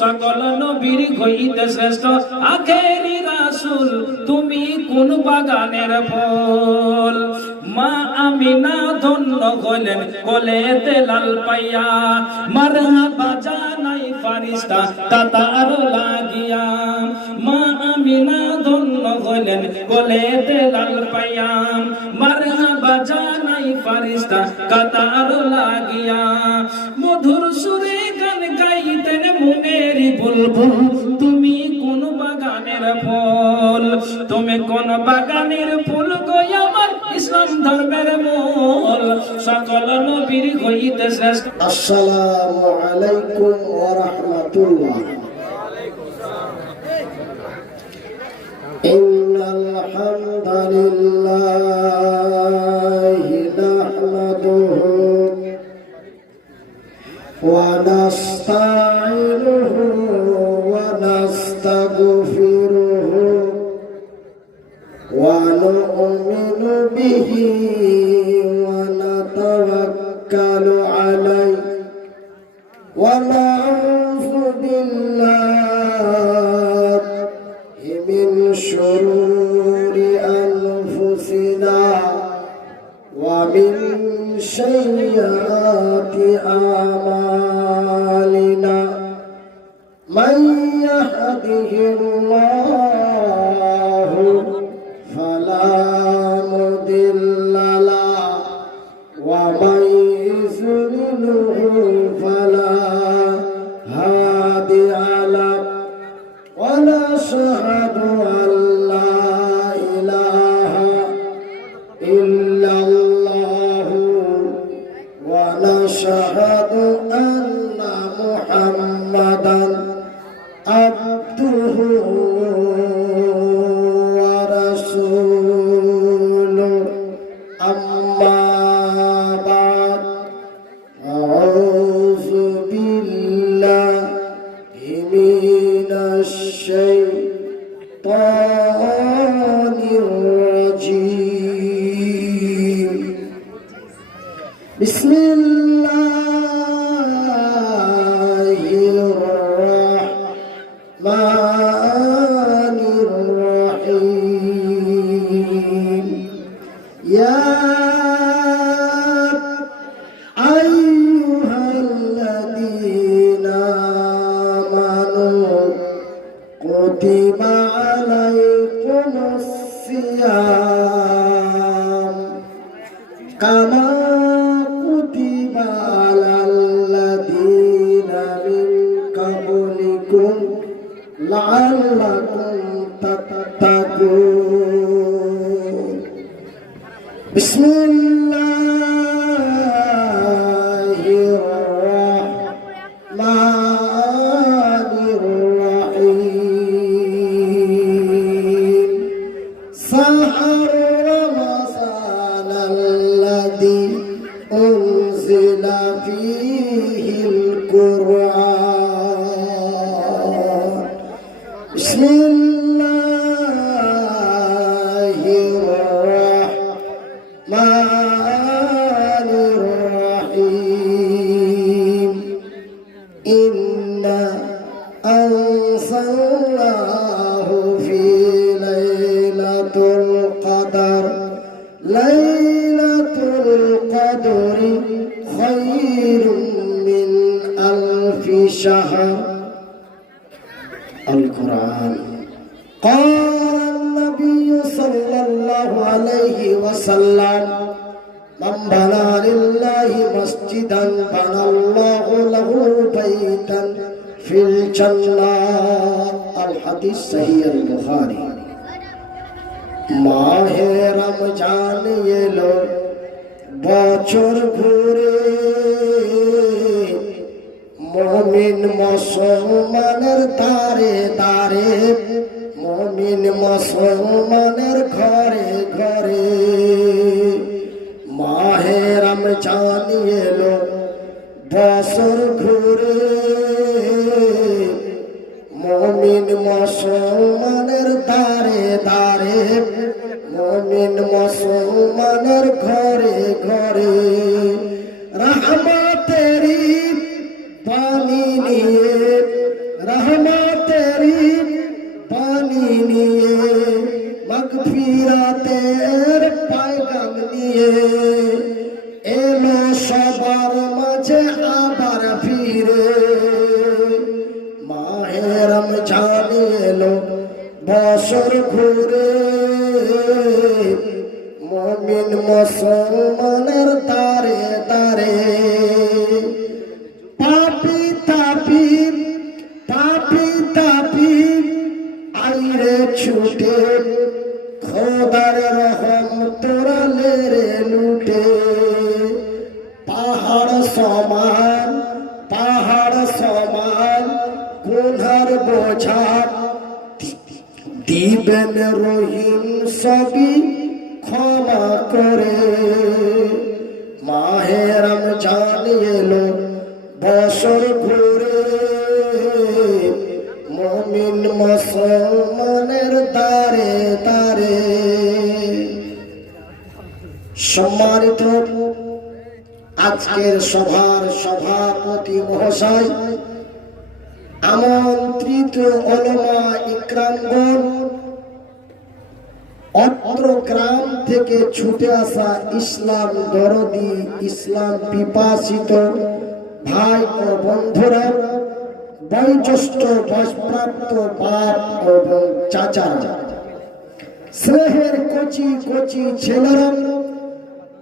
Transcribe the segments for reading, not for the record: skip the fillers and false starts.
সকল নবীর হইতে শ্রেষ্ঠ আখেরি রাসূল তুমি কোন বাগানের ফল। মা আমিনা ধন্য হলেন কোলেতে লাল পাইয়া, মারহাবা জানাই ফারিস্তা কাতার লাগিয়া। মা আমিনা ধন্য হলেন কোলেতে লাল পাইয়া, মারহাবা জানাই ফারিস্তা কাতার লাগিয়া। মধুর সুরে গান গাইতেন মুনেরি বুলবুল তুমি কোন বাগানের ফল, তুমি কোন বাগানের ফুল গো আমার ইসলাম ধর্মের মূল। সকল নবীর হইতে শ্রেষ্ঠ। আসসালামু আলাইকুম ওয়া রাহমাতুল্লাহ। ইন্নাল হামদালিল্লাহি নাহমাদুহু ওয়া নাস্তাঈনুহু ওয়া নাস্তাগফিরুহু ওয়া নু'মিনু বিহি ওয়া নাতাওয়াক্কালু আলাইহি ওয়া না'উযু বিল্লাহি মিন শুরুরি আনফুসিনা ওয়া মিন সাইয়্যাতি আমালিনা। মান ইয়াহদিহিল্লাহু ফালা মুদিল্লা লাহু ওয়া মান ইযলিলহু ফালা হাদিয়া লাহু। ওয়া নাশহাদু আল্লা ইলাহা ইল্লাল্লাহু ওয়া নাশহাদু আন্না মুহাম্মাদান আবদুহু ওয়া রাসূলুহু। আম্মা বা'দ, আউযু বিল্লাহি মিনাশ শাইতানির রাজীম। বিসমিল্লাহির রাহমানির রাহিম। ইয়া আইয়ুহাল্লাযীনা আমানু কুতিবা আলাইকুমুস সিয়াম কামা কুতিবা আলাল্লাযীনা মিন ক্বাবলিকুম লাআল্লাকুম তাত্তাকুন। বিসমিল্লাহির রাহমানির রাহিম। শাহরু রমাদানাল্লাযী উনজিলা ফীহিল কুরআন। বিসমিল্লাহির রাহমানির রাহিম। ইন্না আনজালনাহু ফী লাইলাতুল কদর। লাইলাতুল কদরি খায়রুম মিন আলফি শাহর। আল কুরআন। قال النبي صلى الله عليه وسلم من بنى لله مسجدا بنى الله له بيتا في الجنة। الحديث صحيح البخاري। মাহে রমজান এলো বছর ঘুরে, মুমিন মুসলমানের দারে দারে, মুমিন মুসলমানের ঘরে ঘরে। মাহে রমজান এলো বছর ঘুরে, মুমিন মুসলমানের দারে দারে, মুমিন মুসলমানের ঘরে ঘরে। রহমতেরি পানি নিয়ে ফজিলতের পায়গাম নিয়ে এলো সবার মাঝে আবার ফিরে। মাহে রমজান এলো বছর ঘুরে, মুমিন মুসলমানের তারে তারে। পাপি তাপি আইরে ছুটে, খোদার রহম তোরা লেরে লুটে। পাহাড় সমান গুনার বোঝা দিবেন রহিম সবই ক্ষমা করে। মাহে রমজান এলো বছর ঘুরে, মুমিন মুসলমানের দারে দারে। সম্মানিত আজকের সভার সভাপতি মহাশয়, আমন্ত্রিত উলামা ইকরামগণ, অত্র গ্রাম থেকে ছুটে আসা ইসলাম দরদি, ইসলাম পিপাসিত ভাই ও বন্ধুরা, বয়োজ্যেষ্ঠ বয়সপ্রাপ্ত বাপ এবং চাচারা, স্নেহের কচি কচি ছেলেরা,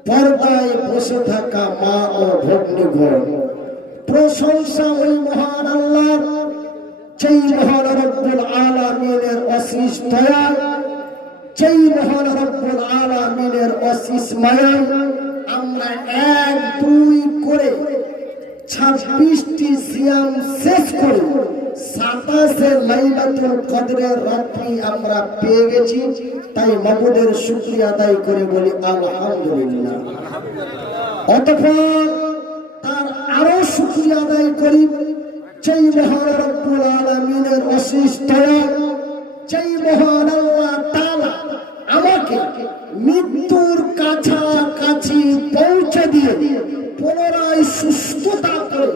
পর্দায় বসে থাকা মা ও ভগ্নীগণ, প্রশংসা ওই মহান আল্লাহর, যেই মহান রব্বুল আলামিনের অশেষ দয়া, যেই মহান রব্বুল আলামিনের অশেষ মায়া। আমরা 1-2 করে 26টি সিয়াম শেষ করে 27 লাইলাতুল কদরের রাত্রি আমরা পেয়ে গেছি। তাই মাবুদের শুকরিয়া আদায় করে বলি আলহামদুলিল্লাহ। অতঃপর তার আরো শুকরিয়া আদায় করি যেই মহান রব্বুল আলামিনের অশেষ দয়া, যেই মহান আল্লাহ তাআলা আমাকে মৃত্যুর কাছাকাছি পৌঁছে দিয়ে পুনরায় সুস্থতা করে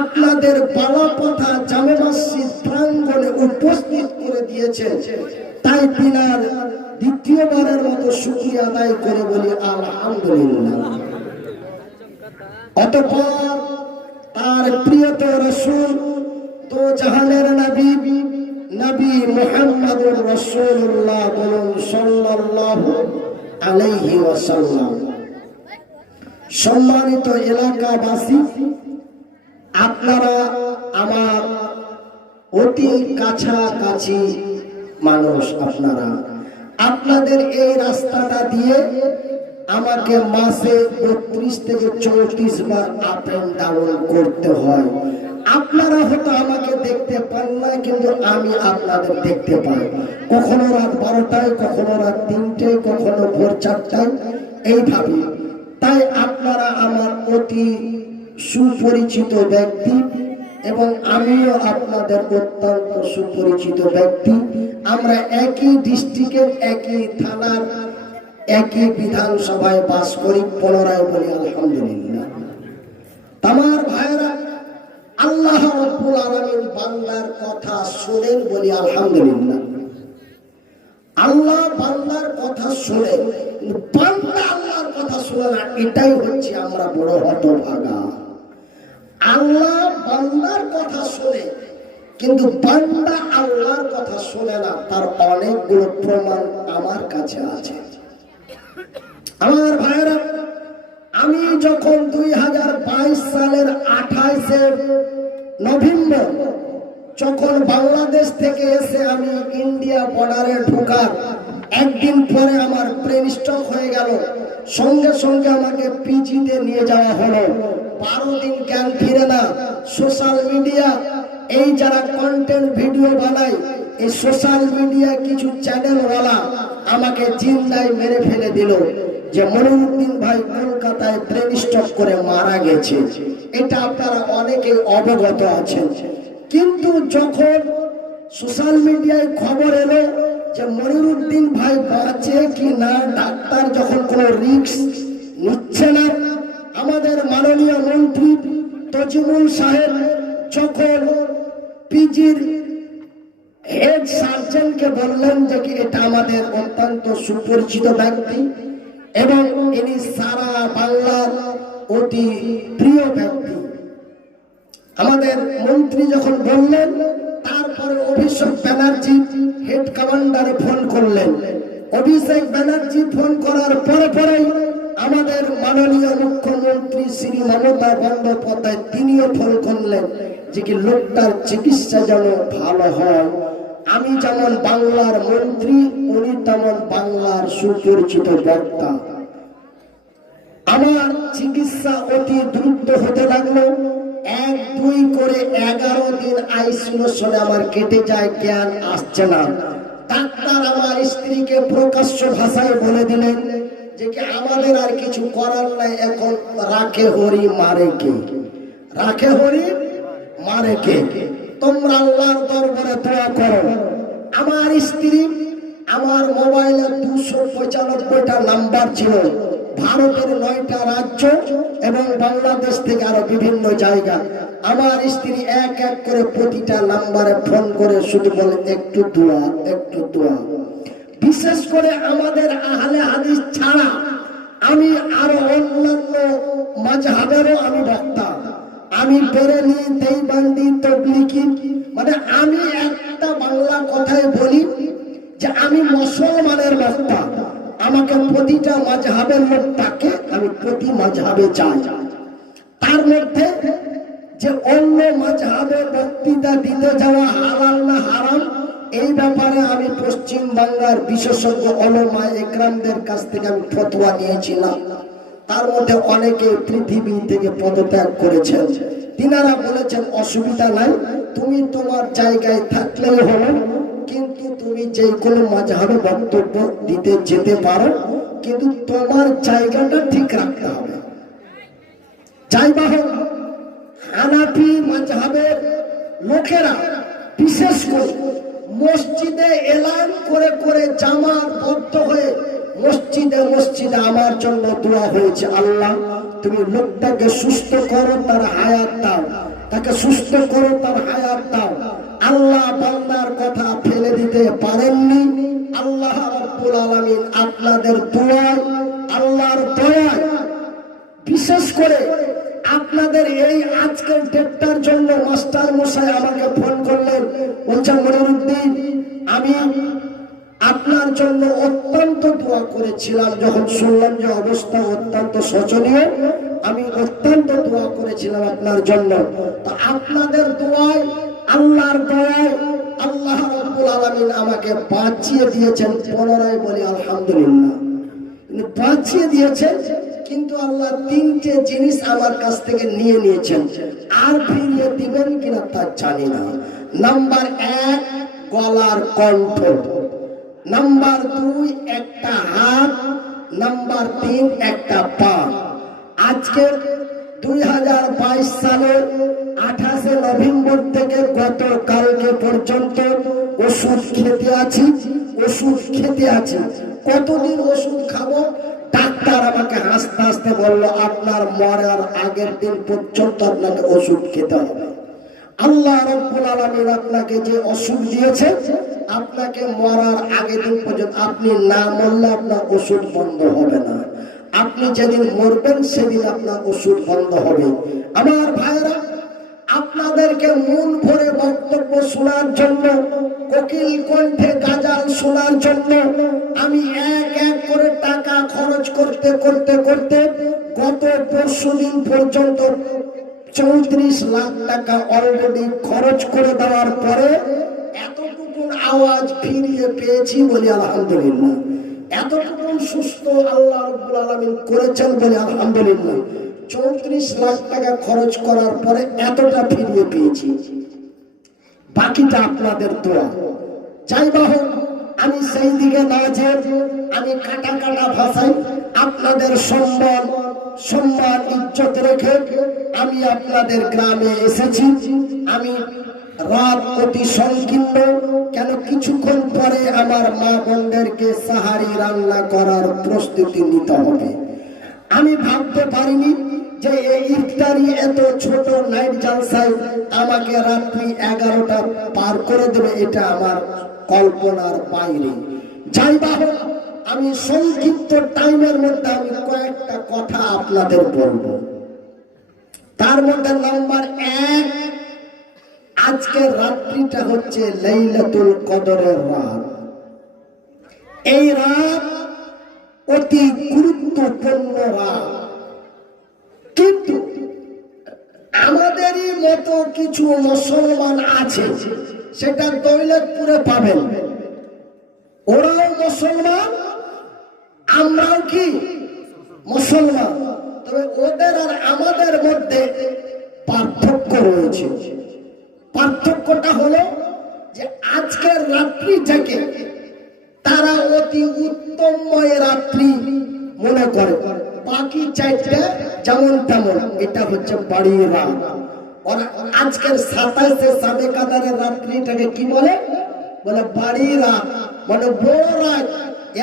আপনাদের বালাপথা জামে মসজিদ প্রাঙ্গণে উপস্থিত করে দিয়েছে। তাই তিনার দ্বিতীয়বারের মতো শুকরিয়া আদায় করে বলি আলহামদুলিল্লাহ। অতঃপর তার প্রিয়তর রাসূল, তো জাহানের নবী মুহাম্মদুর রাসূলুল্লাহ বলুন সাল্লাল্লাহু আলাইহি ওয়াসাল্লাম। সম্মানিত এলাকাবাসী, আপনারা আমার অতি কাছাকাছি মানুষ। আপনাদের এই রাস্তাটা দিয়ে আমাকে মাসে 32 থেকে 34 বার আপ এন্ড ডাউন করতে হয়। আপনারা হয়তো আমাকে দেখতে পান না, কিন্তু আমি আপনাদের দেখতে পাই। কখনো রাত 12টায়, কখনো রাত 3টায়, কখনো ভোর 4টায়, এইভাবে। তাই আপনারা আমার অতি সুপরিচিত ব্যক্তি এবং আমিও আপনাদের অত্যন্ত সুপরিচিত ব্যক্তি। আমরা একই ডিস্ট্রিক্টের, একই থানার, একই বিধানসভায় বাস করি। পুনরায় বলি আলহামদুলিল্লাহ। আমার ভাইরা, আল্লাহ রাব্বুল আলামিন বান্দার কথা শুনেন, বলি আলহামদুলিল্লাহ। আল্লাহ বান্দার কথা শুনে, বান্দা আল্লাহর কথা শুনে না, এটাই হচ্ছে আমরা বড় হতভাগা। আল্লাহ বান্দার কথা শুনে, কিন্তু বান্দা আল্লাহর কথা শুনে না, তার অনেকগুলো প্রমাণ আমার কাছে আছে। আমার ভাইরা, আমি যখন 2022 সালের 28 নভেম্বর যখন বাংলাদেশ থেকে এসে আমি ইন্ডিয়া বর্ডারে ঢোকার একদিন পরে আমার ব্রেন স্ট্রোক হয়ে গেল। সঙ্গে সঙ্গে আমাকে পিজিতে নিয়ে যাওয়া হলো। 12 দিন জ্ঞান ফিরে না। সোশ্যাল মিডিয়া, এই যারা কন্টেন্ট ভিডিও বানায়, এই সোশ্যাল মিডিয়া কিছু চ্যানেলওয়ালা আমাকে জিন্দায় মেরে ফেলে দিল যে মনিরুদ্দিন ভাই কলকাতায় ব্রেন স্ট্রোক করে মারা গেছে। এটা আপনারা অনেকেই অবগত আছেন। কিন্তু যখন সোশ্যাল মিডিয়ায় খবর এলো যে মনিরুদ্দিন ভাই বাঁচে কি না, ডাক্তার যখন কোনো রিস্ক নিচ্ছে না, আমাদের মাননীয় মন্ত্রী তজিমুল সাহেব যখন পিজির হেড সার্জনকে বললেন যে কি এটা আমাদের অত্যন্ত সুপরিচিত ব্যক্তি এবং ইনি সারা বাংলার অতি প্রিয় ব্যক্তি। আমাদের মন্ত্রী যখন বললেন, তারপরে অভিষেক ব্যানার্জি হেড কমান্ডারে ফোন করলেন। অভিষেক ব্যানার্জি ফোন করার পরে পরেই আমাদের মাননীয় মুখ্যমন্ত্রী শ্রী মমতা বন্দ্যোপাধ্যায় তিনিও ফোন করলেন যে কি লোকটার চিকিৎসা যেন ভালো হয়। আমি যেমন বাংলার মন্ত্রী, উনি তেমন বাংলার সুপরিচিত বক্তা। আমার চিকিৎসা অতি দ্রুত হতে লাগলো। 1-2 করে 11 দিন আইসোলেশনে আমার কেটে যায়, জ্ঞান আসছে না। ডাক্তার আমার স্ত্রীকে প্রকাশ্য ভাষায় বলে দিলেন যে কি আমাদের আর কিছু করার নাই, এখন রাখে হরি মারে কে, রাখে হরি মারে কে। তোমরা আল্লাহর দরবারে দোয়া করো। আমার স্ত্রী, আমার মোবাইলে 295টা নাম্বার ছিল, ভারতের 9টা রাজ্য এবং বাংলাদেশ থেকে আরো বিভিন্ন জায়গা। আমার স্ত্রী এক এক করে প্রতিটা নাম্বারে ফোন করে শুধু বলে একটু দোয়া, একটু দোয়া। বিশেষ করে আমাদের আহলে হাদিস ছাড়া আমি আরো অন্যান্য মাযহাবেরও আমি বক্তা। আমি বেরেলি, দেওবন্দি, তাবলীগী, মানে আমি একটা বাংলা কথায় বলি যে আমি মুসলমানের বক্তা। আমাকে প্রতিটা মাযহাবের লোক তাকে, আমি প্রতি মাযহাবে যাই। তার মধ্যে যে অন্য মাযহাবে বক্তৃতা দিতে যাওয়া হালাল না হারাম, এই ব্যাপারে আমি পশ্চিম বাংলার বিশেষজ্ঞ ওলামা ইকরামদের কাছ থেকে আমি ফতোয়া নিয়েছিলাম। তার মধ্যে অনেকে পৃথিবী থেকে পদত্যাগ করেছেন। তিনারা বলেছেন অসুবিধা নাই, তুমি তোমার জায়গায় থাকলেই হলো, কিন্তু তুমি যে কোনো মাযহাবে বক্তব্য দিতে যেতে পারো, কিন্তু তোমার জায়গাটা ঠিক রাখতে হবে। যাই বা হোক, হানাফি মাযহাবের লোকেরা বিশেষ করে মসজিদে এলান করে করে জামাতবদ্ধ হয়ে মসজিদে মসজিদে আমার জন্য দোয়া হয়েছে, আল্লাহ তুমি লোকটাকে সুস্থ করো, তার হায়াত দাও, তাকে সুস্থ করো, তার হায়াত দাও। আল্লাহ বান্দার কথা ফেলে দিতে পারেননি। আল্লাহ রাব্বুল আলামিন আপনাদের দোয়ায়, আল্লাহর দয়ায়, বিশেষ করে আপনাদের এই আজকের ডেটটার জন্য মাস্টার মশাই আমাকে ফোন করলেন, বলছেন মনিরুদ্দিন আমি আপনার জন্য অত্যন্ত দোয়া করেছিলাম। যখন শুনলাম যে অবস্থা অত্যন্ত শোচনীয়, আমি অত্যন্ত দোয়া করেছিলাম আপনার জন্য। তো আপনাদের দোয়ায়, আল্লাহর দয়ায় আল্লাহ রাব্বুল আলামিন আমাকে বাঁচিয়ে দিয়েছেন। পুনরায় বলি আলহামদুলিল্লাহ, বাঁচিয়ে দিয়েছেন। কিন্তু আল্লাহ 3টে জিনিস আমার কাছ থেকে নিয়ে নিয়েছেন, আর ফিরিয়ে দিবেন কিনা তা জানি না। নাম্বার 1 গলার কণ্ঠ, নাম্বার 2 একটা হাত, নাম্বার 3 একটা পা। আজকে 2022 সালের 28 নভেম্বর থেকে গতকালকে পর্যন্ত ওষুধ খেতে আছি। কতদিন ওষুধ খাবো? ডাক্তার আমাকে হাসতে হাসতে বললো, আপনার মরার আগের দিন পর্যন্ত আপনাকে ওষুধ খেতে হবে। আল্লাহ রাব্বুল আলামিন আপনাকে যে ওষুধ দিয়েছে, আপনাকে মরার আগের দিন পর্যন্ত, আপনি না মরলে আপনার ওষুধ বন্ধ হবে না। আপনি যেদিন মরবেন সেদিন আপনার ওষুধ বন্ধ হবে। আমার ভাইরা, আপনাদেরকে মন ভরে বক্তব্য শোনার জন্য, কোকিল কণ্ঠে গাজাল শোনার জন্য আমি এক এক করে টাকা খরচ করতে করতে করতে গত পরশুদিন পর্যন্ত 34 লাখ টাকা অলরেডি খরচ করে দেওয়ার পরে এতটুকু আওয়াজ ফিরিয়ে পেয়েছি বলি আলহামদুলিল্লাহ। এতটুকু সুস্থ আল্লাহ রাব্বুল আলামিন করেছেন বলি আলহামদুলিল্লাহ। 34 লাখ টাকা খরচ করার পরে এতটা ফিরিয়ে পেয়েছি, বাকিটা আপনাদের দোয়া। যাই বা হোক, আমি সেই দিকে না যে আমি কাটা কাটা ভাষায় আপনাদের সম্মান ইজ্জত রেখে আমি আপনাদের গ্রামে এসেছি। আমি রাত অতি সংকীর্ণ, কেন কিছুক্ষণ পরে আমার মা বোনদেরকে সাহারি রান্না করার প্রস্তুতি নিতে হবে। আমি ভাবতে পারিনি যে এই ইফতারি এত ছোট নাইট জালসায় আমাকে রাত্রি 11টা পার করে দেবে, এটা আমার কল্পনার বাইরে। যাই বা হোক, আমি সংক্ষিপ্ত টাইমের মধ্যে আমি কয়েকটা কথা আপনাদের বলবো। তার মধ্যে নাম্বার 1, আজকের রাত্রিটা হচ্ছে লাইলাতুল কদরের রাত। এই রাত অতি গুরুত্বপূর্ণ রাত, কিন্তু আমাদেরই মতো কিছু মুসলমান আছে, সেটা দৌলতপুরে পাবেন। ওরাও মুসলমান, আমরাও কি মুসলমান, তবে ওদের আর আমাদের মধ্যে পার্থক্য রয়েছে। পার্থক্যটা হলো যে আজকের রাত্রিটাকে তারা অতি উত্তমময় রাত্রি মনে করে। বাকি 4টা যেমন তেমন, এটা হচ্ছে বাড়ির রাত। ওরা আজকের 27শে সাবে কাদারের রাত্রিটাকে কি বলে? বলে বাড়ির রাত, মানে বড় রাত।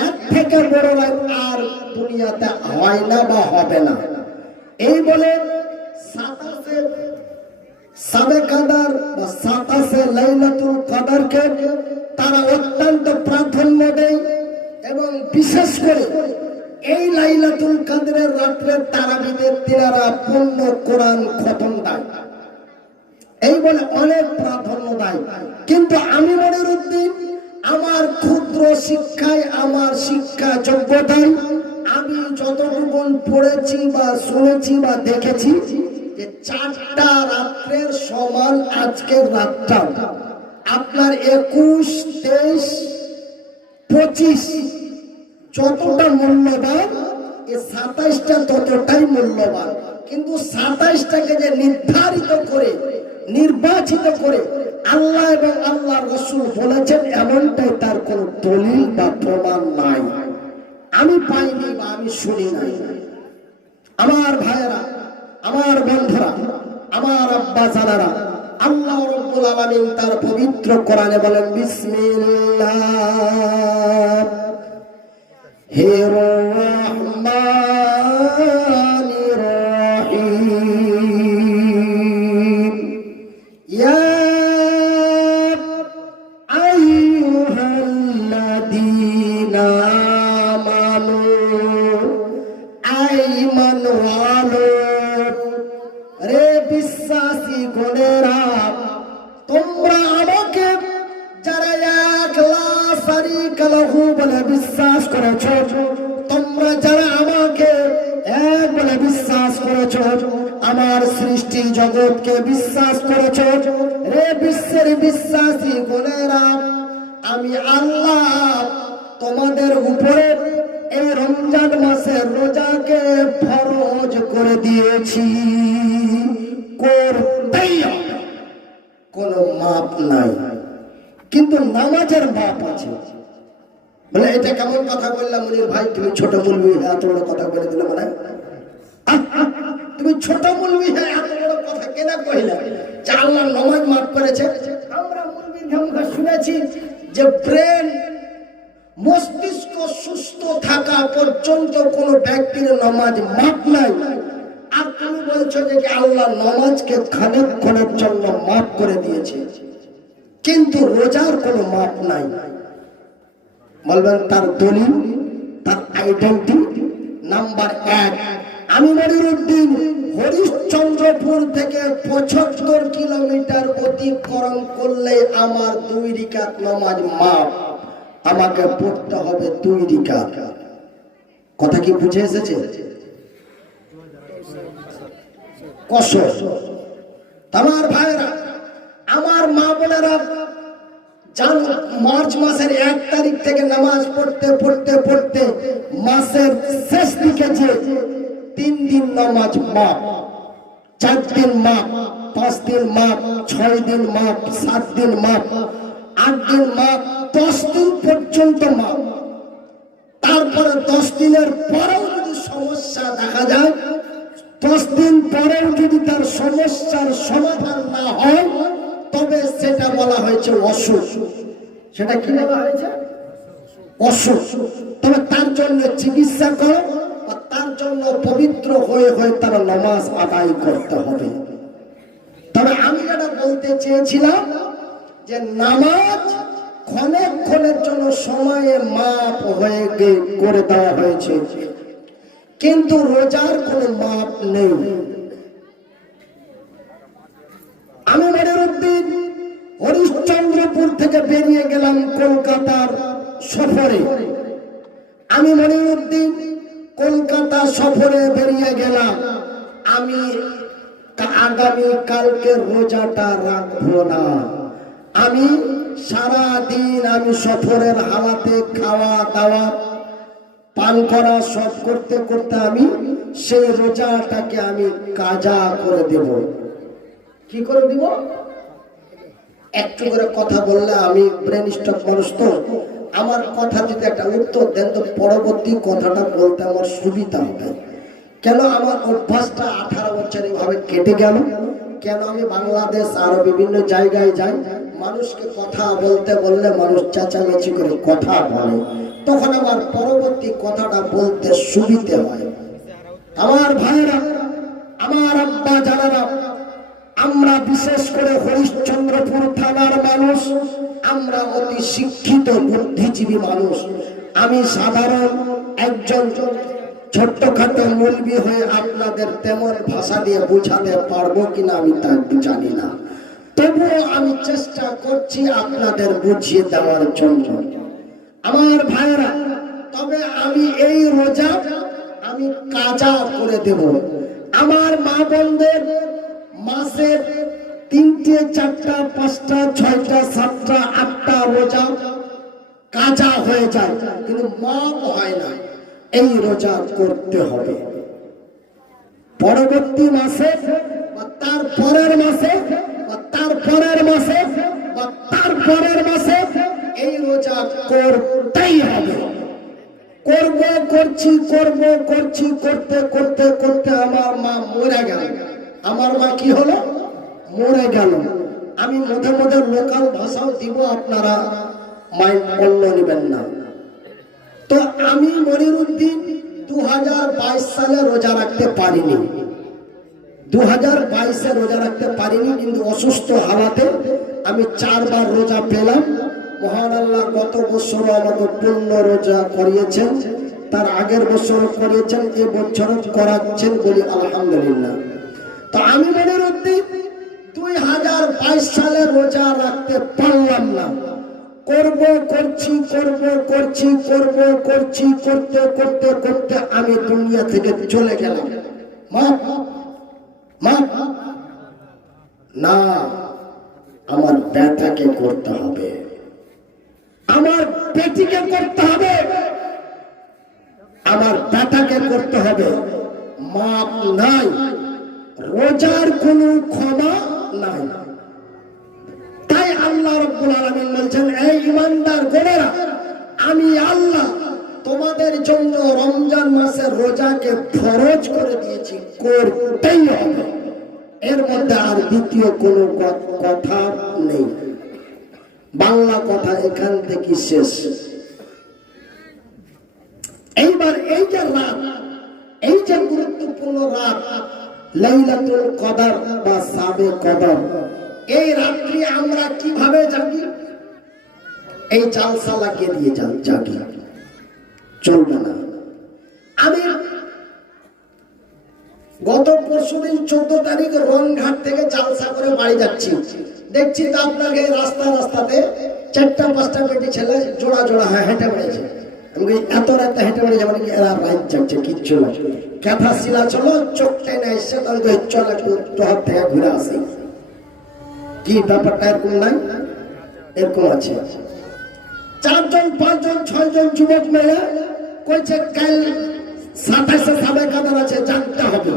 এর থেকে বড় রাত আর দুনিয়াতে হয় না বা হবে না। এই বলে 27শে সাবে কাদার বা 27শে লাইলাতুল কদরকে তারা অত্যন্ত প্রাধান্য দেয়, এবং বিশেষ করে এই লাইলাতুল কদরের রাত্রে তারাবিদের তিনারা পূর্ণ কোরআন খতম দেয়, এই বলে অনেক প্রাধান্য দেয়। কিন্তু আমি মনিরউদ্দিন আমার ক্ষুদ্র শিক্ষায়, আমার শিক্ষা যোগ্যতায় আমি যতটুকু পড়েছি বা শুনেছি বা দেখেছি, যে 4টা রাত্রের সমান আজকের রাতটা আপনার 21, 23, 25 যতটা মূল্যবান, এই 27টা ততটাই মূল্যবান। কিন্তু 27টাকে যে নির্ধারিত করে, নির্বাচিত করে আল্লাহ এবং আল্লাহর রাসূল বলেছেন, এমনটাই তার কোনো দলিল বা প্রমাণ নাই, আমি পাইনি বা আমি শুনি নাই। আমার ভাইয়েরা, আমার বন্ধুরা, আমার আব্বা জানারা, আল্লাহ রাব্বুল আলামিন তার পবিত্র কোরআনে বলেন, বিসমিল্লাহির রহমানির রহিম, ইয়া আইয়ুহাল্লাযীনা আমানু, ঈমান ওয়ালো, রে বিশ্বাসী গণেরা, তোমরা আমাকে যারা এক লা শারীকা লাহু বলে বিশ্বাস করেছো, তোমরা যারা আমাকে এক বলে বিশ্বাস করেছো, আমার সৃষ্টি জগৎকে বিশ্বাস করেছো, রে বিশ্বের বিশ্বাসী গণেরা, আমি আল্লাহ তোমাদের উপরে এই রমজান মাসের রোজাকে ফরজ করে দিয়েছি, করতেই হবে, কোনো মাপ নাই। কিন্তু নামাজের মাপ আছে। বলে এটা কেমন কথা বললাম মনির ভাই, তুমি ছোট বলবি, এত বড় কথা বলে দিলে, মানে তুমি ছোট বলবি, হ্যাঁ এত বড় কথা কেন কইলা যে আল্লাহ নামাজ মাফ করেছে? আমরা মুলবির মুখে শুনেছি যে ব্রেন, মস্তিষ্ক সুস্থ থাকা পর্যন্ত কোন ব্যক্তির নামাজ মাফ নাই। আর তুমি বলছো যে আল্লাহ নামাজকে খানিকক্ষণের জন্য মাফ করে দিয়েছে, কিন্তু রোজার কোনো মাপ নাই। বলবেন তার দলিল, তার আইডেন্টিটি। নাম্বার 1, আমি মনিরউদ্দিন হরিশ্চন্দ্রপুর থেকে 75 কিলোমিটার অতিক্রম করলে আমার 2 রাকাত নামাজ মাপ, আমাকে পড়তে হবে 2 রাকাত। কথা কি বুঝে এসেছে? কসর। আমার ভাইরা, আমার মা বোনেরা, মার্চ মাসের 1 তারিখ থেকে নামাজ পড়তে পড়তে পড়তে মাসের শেষ দিকে যে 3 দিন নামাজ মাপ, 4 দিন মাপ, 5 দিন মাপ, 6 দিন মাপ, 7 দিন মাপ, 8 দিন মাপ, 10 দিন পর্যন্ত মাপ। তারপরে 10 দিনের পরেও যদি সমস্যা দেখা যায়, 10 দিন পরেও যদি তার সমস্যার সমাধান না হয়, তবে সেটা বলা হয়েছে অসুখ। সেটা কি বলা হয়েছে? অসুখ। তবে তার জন্য চিকিৎসা করো, তার জন্য জন্য পবিত্র হয়ে হয়ে তার নামাজ আদায় করতে হবে। তবে আমি যেটা বলতে চেয়েছিলাম যে নামাজ ক্ষণের জন্য সময়ে মাপ হয়ে করে দেওয়া হয়েছে, কিন্তু রোজার কোনো মাপ নেই। আমি মনিরুদ্দিন হরিশ্চন্দ্রপুর থেকে বেরিয়ে গেলাম কলকাতার সফরে। আমি মনিরুদ্দিন কলকাতা সফরে বেরিয়ে গেলাম। আমি আগামী কালকে রোজাটা রাখবো না। আমি সারা দিন আমি সফরের হালাতে খাওয়া দাওয়া পান করা সব করতে করতে আমি সেই রোজাটাকে আমি কাজা করে দেব। কি করে দিব? একটু করে কথা বললে আমি ব্রেন স্ট্রোক মানুষ, তো আমার কথা যদি একটা উত্তর দেন তো পরবর্তী কথাটা বলতে আমার সুবিধা হবে। কেন আমার অভ্যাসটা 18 বছর এইভাবে কেটে গেল, কেন আমি বাংলাদেশ আরো বিভিন্ন জায়গায় যাই, মানুষকে কথা বলতে বললে মানুষ চেঁচামেচি করে কথা বলে, তখন আমার পরবর্তী কথাটা বলতে সুবিধে হয়। আমার ভাইরা, আমার আব্বা জানারা, আমরা বিশেষ করে হরিশ্চন্দ্রপুর থানার মানুষ, আমরা অতি শিক্ষিত বুদ্ধিজীবী মানুষ। আমি সাধারণ একজন ছোট্টখাটো মৌলবি হয়ে আপনাদের তেমন ভাষা দিয়ে বুঝাতে পারবো কিনা আমি তা জানি না, তবুও আমি চেষ্টা করছি আপনাদের বুঝিয়ে দেওয়ার জন্য। আমার ভাইরা, তবে আমি এই রোজা আমি কাজা করে দেব। আমার মা বোনদের মাসে 3টে 4টা 5টা 6টা 7টা 8টা রোজা কাজা হয়ে যায়, কিন্তু মাপ হয় না। এই রোজা করতে হবে। পরবর্তী মাসে বা তার পরের মাসে বা তার পরের মাসে বা তার পরের মাসে এই রোজা করতেই হবে। করছি করতে করতে করতে আমার মা মরে গেল। আমার মা কি হলো? মরে গেল। আমি মধ্যে মধ্যে লোকাল ভাষাও দিব, আপনারা মাইন্ড অন্য নেবেন না। তো আমি মনিরুদ্দিন 2022 সালে রোজা রাখতে পারিনি। 2022-এ রোজা রাখতে পারিনি, কিন্তু অসুস্থ হালাতে আমি 4 বার রোজা পেলাম। মহান আল্লাহ গত বছর আমাকে পূর্ণ রোজা করিয়েছেন, তার আগের বছর করিয়েছেন, এ বছর করাচ্ছেন, বলি আলহামদুলিল্লাহ। তো আমি মনিরুদ্দিন 2022 সালে রোজা রাখতে পারলাম না। করতে করতে আমি দুনিয়া থেকে চলে গেলাম। না, আমার ব্যথাকে করতে হবে, আমার পেটিকে করতে হবে, আমার ব্যথাকে করতে হবে। মাপ নাই, রোজার কোনো ক্ষমা নাই। তাই আল্লাহ রাব্বুল আলামিন বলছেন, এই ঈমানদার গোনেরা, আমি আল্লাহ তোমাদের জন্য রমজান মাসের রোজাকে ফরজ করে দিয়েছি, করতেই হবে। এর মধ্যে আর দ্বিতীয় কোনো কথা নেই। বাংলা কথা এখান থেকে শেষ। এইবার এই যে রাত, এই যে গুরুত্বপূর্ণ রাত লাইলাতুল কদর বা শাবে কদর, এই রাত্রি আমরা কিভাবে জাগি? এই জালসা লাগিয়ে দিয়ে জাগি, চলবে না। আমি গত পরশুদিন 14 তারিখ রংঘাট থেকে জালসা করে বাড়ি যাচ্ছি, দেখছি তো আপনাকে রাস্তাতে 4টা 5টা বেটি ছেলে জোড়া জোড়া হেঁটে বেড়েছে। আমি এত রাতে হেঁটে বেড়ে যাবো নাকি? এরা রাত যাচ্ছে, কিচ্ছু না, ক্যাথা শিলা চলো, চোখ টেনে এসছে, তাহলে চল একটু তোহার থেকে ঘুরে আসি। কি ব্যাপারটা এরকম নাই? এরকম আছে। 4 জন 5 জন 6 জন যুবক মেলে কইছে কাল 27-এ সাবে কাদার আছে, জাগতে হবে।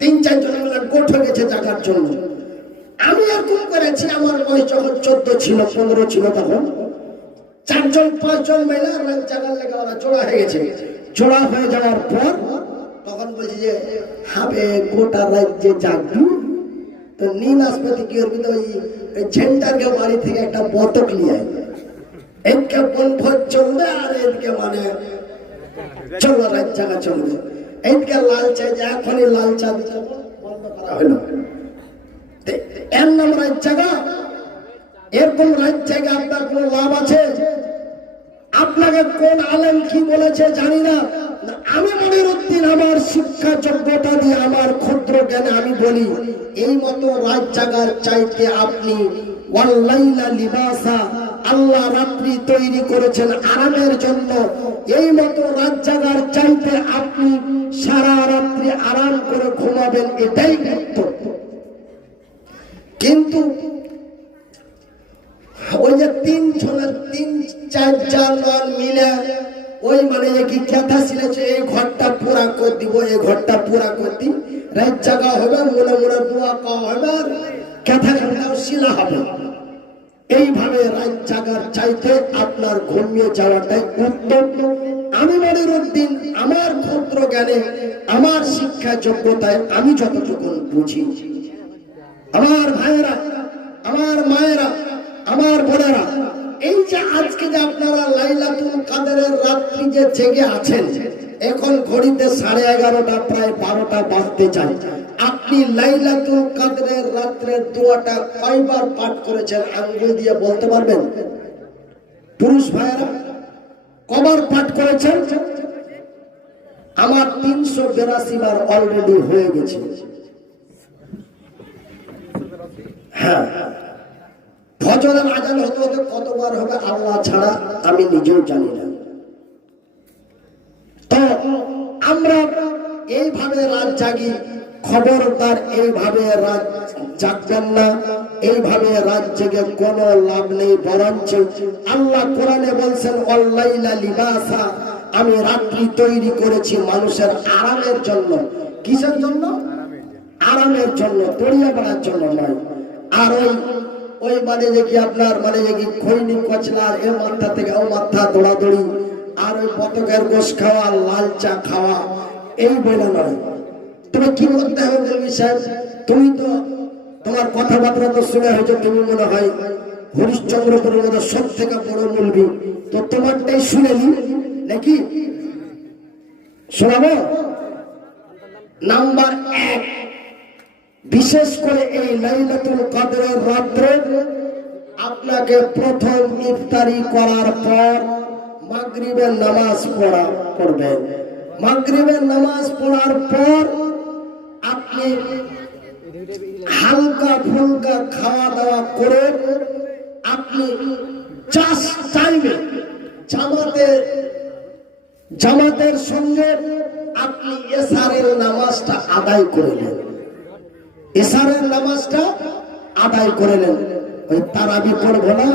3-4 জন মিলে গোঠ হয়ে গেছে জাগার জন্য। আমি এরকম করেছি, আমার বয়স যখন 14 ছিল 15 ছিল, তখন 4 জন 5 জন মেলে জাগার লেগে ওরা জোড়া হয়ে গেছে। জোড়া হয়ে যাওয়ার পর তখন বলছি যে হবে গোটা রাজ্যে জাগবি, তো নিন আসবে কি করবি? তো ওই ঝেন্টারকে বাড়ি থেকে একটা বতক নিয়ে এদিকে বনভোজ চলবে আর এদিকে মানে চলো রাত জায়গা চলবে। এইদিকে লাল চা, যে এখনই লাল চা দিতে বন্ধ করা হলো, এর নাম রাত জাগা? এরকম রাত জায়গা আপনার কোন লাভ আছে? আপনাকে কোন আলেম কি বলেছে জানি না, আমি মনিরউদ্দিন আমার শিক্ষা যোগ্যতা দিয়ে আমার ক্ষুদ্র জ্ঞানে আমি বলি, এই মতো রাত জাগার চাইতে আপনি ওয়াল্লাইলা লিবাসা, আল্লাহ রাত্রি তৈরি করেছেন আরামের জন্য, এই মতো রাত জাগার চাইতে আপনি সারা রাত্রি আরাম করে ঘুমাবেন, এটাই উত্তম। কিন্তু ওই যে তিন চার জন মিলে ওই মানে কি কথা ছিলেছে, এই ঘরটা পুরা করে দিব, এই ঘরটা পুরা করে দিই, রাত জাগা হবে, মনে মনে দোয়া পাওয়া হবে, আর কথা কথাও শিলা হবে। এইভাবে রাত জাগার চাইতে আপনার ঘুমিয়ে যাওয়াটাই উত্তম। আমি মনিরউদ্দিন আমার ক্ষুদ্র জ্ঞানে আমার শিক্ষা যোগ্যতায় আমি যতটুকু বুঝি, আমার ভাইয়েরা, আমার মায়েরা, আমার বোনেরা, এই যে আজকে যে আপনারা লাইলাতুল কাদরের রাত্রি যে জেগে আছেন, এখন ঘড়িতে 11:30 প্রায় 12টা বাজতে যায়, আপনি লাইলাতুল কাদরের রাত্রের দোয়াটা কয়বার পাঠ করেছেন আঙ্গুল দিয়ে বলতে পারবেন? পুরুষ ভাইয়েরা কবার পাঠ করেছেন? আমার 382 বার অলরেডি হয়ে গেছে। হ্যাঁ, ফজরের আজান হতে হতে কতবার হবে আল্লাহ ছাড়া আমি নিজেও জানি না। তো আমরা এইভাবে রাত জাগি, খবরদার এইভাবে রাত জাগবেন না, এইভাবে রাত জেগে কোনো লাভ নেই। বরঞ্চ আল্লাহ কোরআনে বলছেন ওয়াল্লাইলা লিবাসা, আমি রাত্রি তৈরি করেছি মানুষের আরামের জন্য। কিসের জন্য? আরামের জন্য, দড়িয়ে বেড়ার জন্য নয়। আর ওই মানে যে কি আপনার মানে যে কি খৈনি কচলা এ মাথা থেকে ও মাথা দৌড়াদৌড়ি, আর ওই বতকের গোশ খাওয়া, লাল চা খাওয়া, এই বলে নয়। তুমি কি বলতে হবে মৌলভী সাহেব? তুমি তো তোমার কথাবার্তা তো শুনে হয়েছে, তুমি মনে হয় হরিশ্চন্দ্রপুরের মধ্যে সব থেকে বড় মৌলভী, তো তোমারটাই শুনে নি নাকি? শোনাবো? নাম্বার 1, বিশেষ করে এই লাইলাতুল কদরের রাত্রে আপনাকে প্রথম ইফতারি করার পর মাগরিবের নামাজ পড়বেন। মাগরিবের নামাজ পড়ার পর আপনি হালকা ফুলকা খাওয়া দাওয়া করে আপনি চাইবেন জামাতের সঙ্গে আপনি এশারের নামাজটা আদায় করে নেন। এশারের নামাজটা আদায় করে নেন। ওই তারাবি পড়বো না,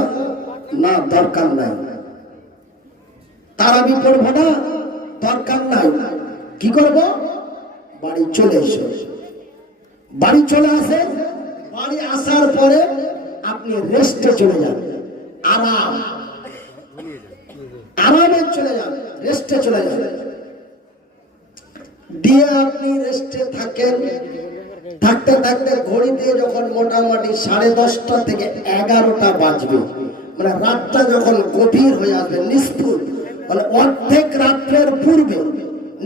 না দরকার নাই। তারাবি পড়বো না, দরকার নাই। কি করব? বাড়ি চলে এসো। বাড়ি চলে আসে, বাড়ি আসার পরে আপনি রেস্টে চলে যান, আরামে চলে যান, রেস্টে চলে যান। দিয়ে আপনি রেস্টে থাকেন। থাকতে থাকতে ঘড়ি দিয়ে যখন মোটামুটি 10:30 থেকে 11টা বাজবে, মানে রাতটা যখন গভীর হয়ে আসবে, নিষ্ফুল মানে অর্ধেক রাত্রের পূর্বে,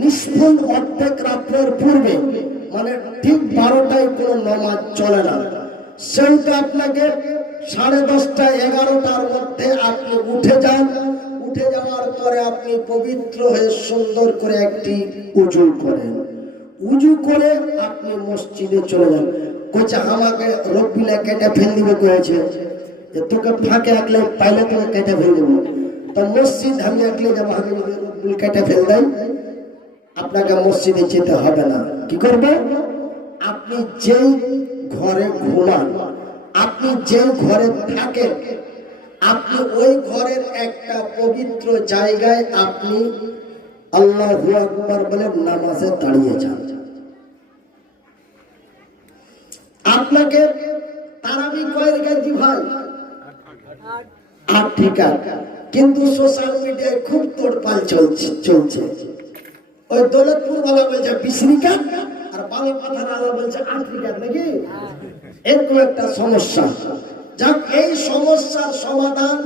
নিষ্ফুল অর্ধেক রাত্রের পূর্বে, মানে ঠিক 12টায় কোনো নামাজ চলে না। সেইটা আপনাকে 10:30 11টার মধ্যে আপনি উঠে যান। উঠে যাওয়ার পরে আপনি পবিত্র হয়ে সুন্দর করে একটি উজু করেন। উজু করে আপনি মসজিদে চলে যান। কইছে আমাকে রব্বিলা কেটে ফেল দিব, কয়েছে যে তোকে ফাঁকে আঁকলে পাইলে তোকে কেটে ফেল দেব। তো মসজিদ আমি আঁকলে যাবো, আমি রব্বিল কেটে ফেল দেয়, আপনাকে মসজিদে যেতে হবে না। কি করবে? আপনি যেই ঘরে ঘুমান, আপনি যেই ঘরে থাকেন, আপনি ওই ঘরের একটা পবিত্র জায়গায় আপনি আল্লাহু আকবার বলে নামাজে দাঁড়িয়ে যান। আপনাকে তারাবি কয় রাকাত ভাই? 8 রাকাত। কিন্তু সোশ্যাল মিডিয়ায় খুব তোড়পাল চলছে। ওই দৌলতপুর वाला বলছে 20 রাকাত, আর বালুকাথার वाला বলছে 8 রাকাত, নাকি? এরকম একটা সমস্যা। যাক, এই সমস্যার সমাধান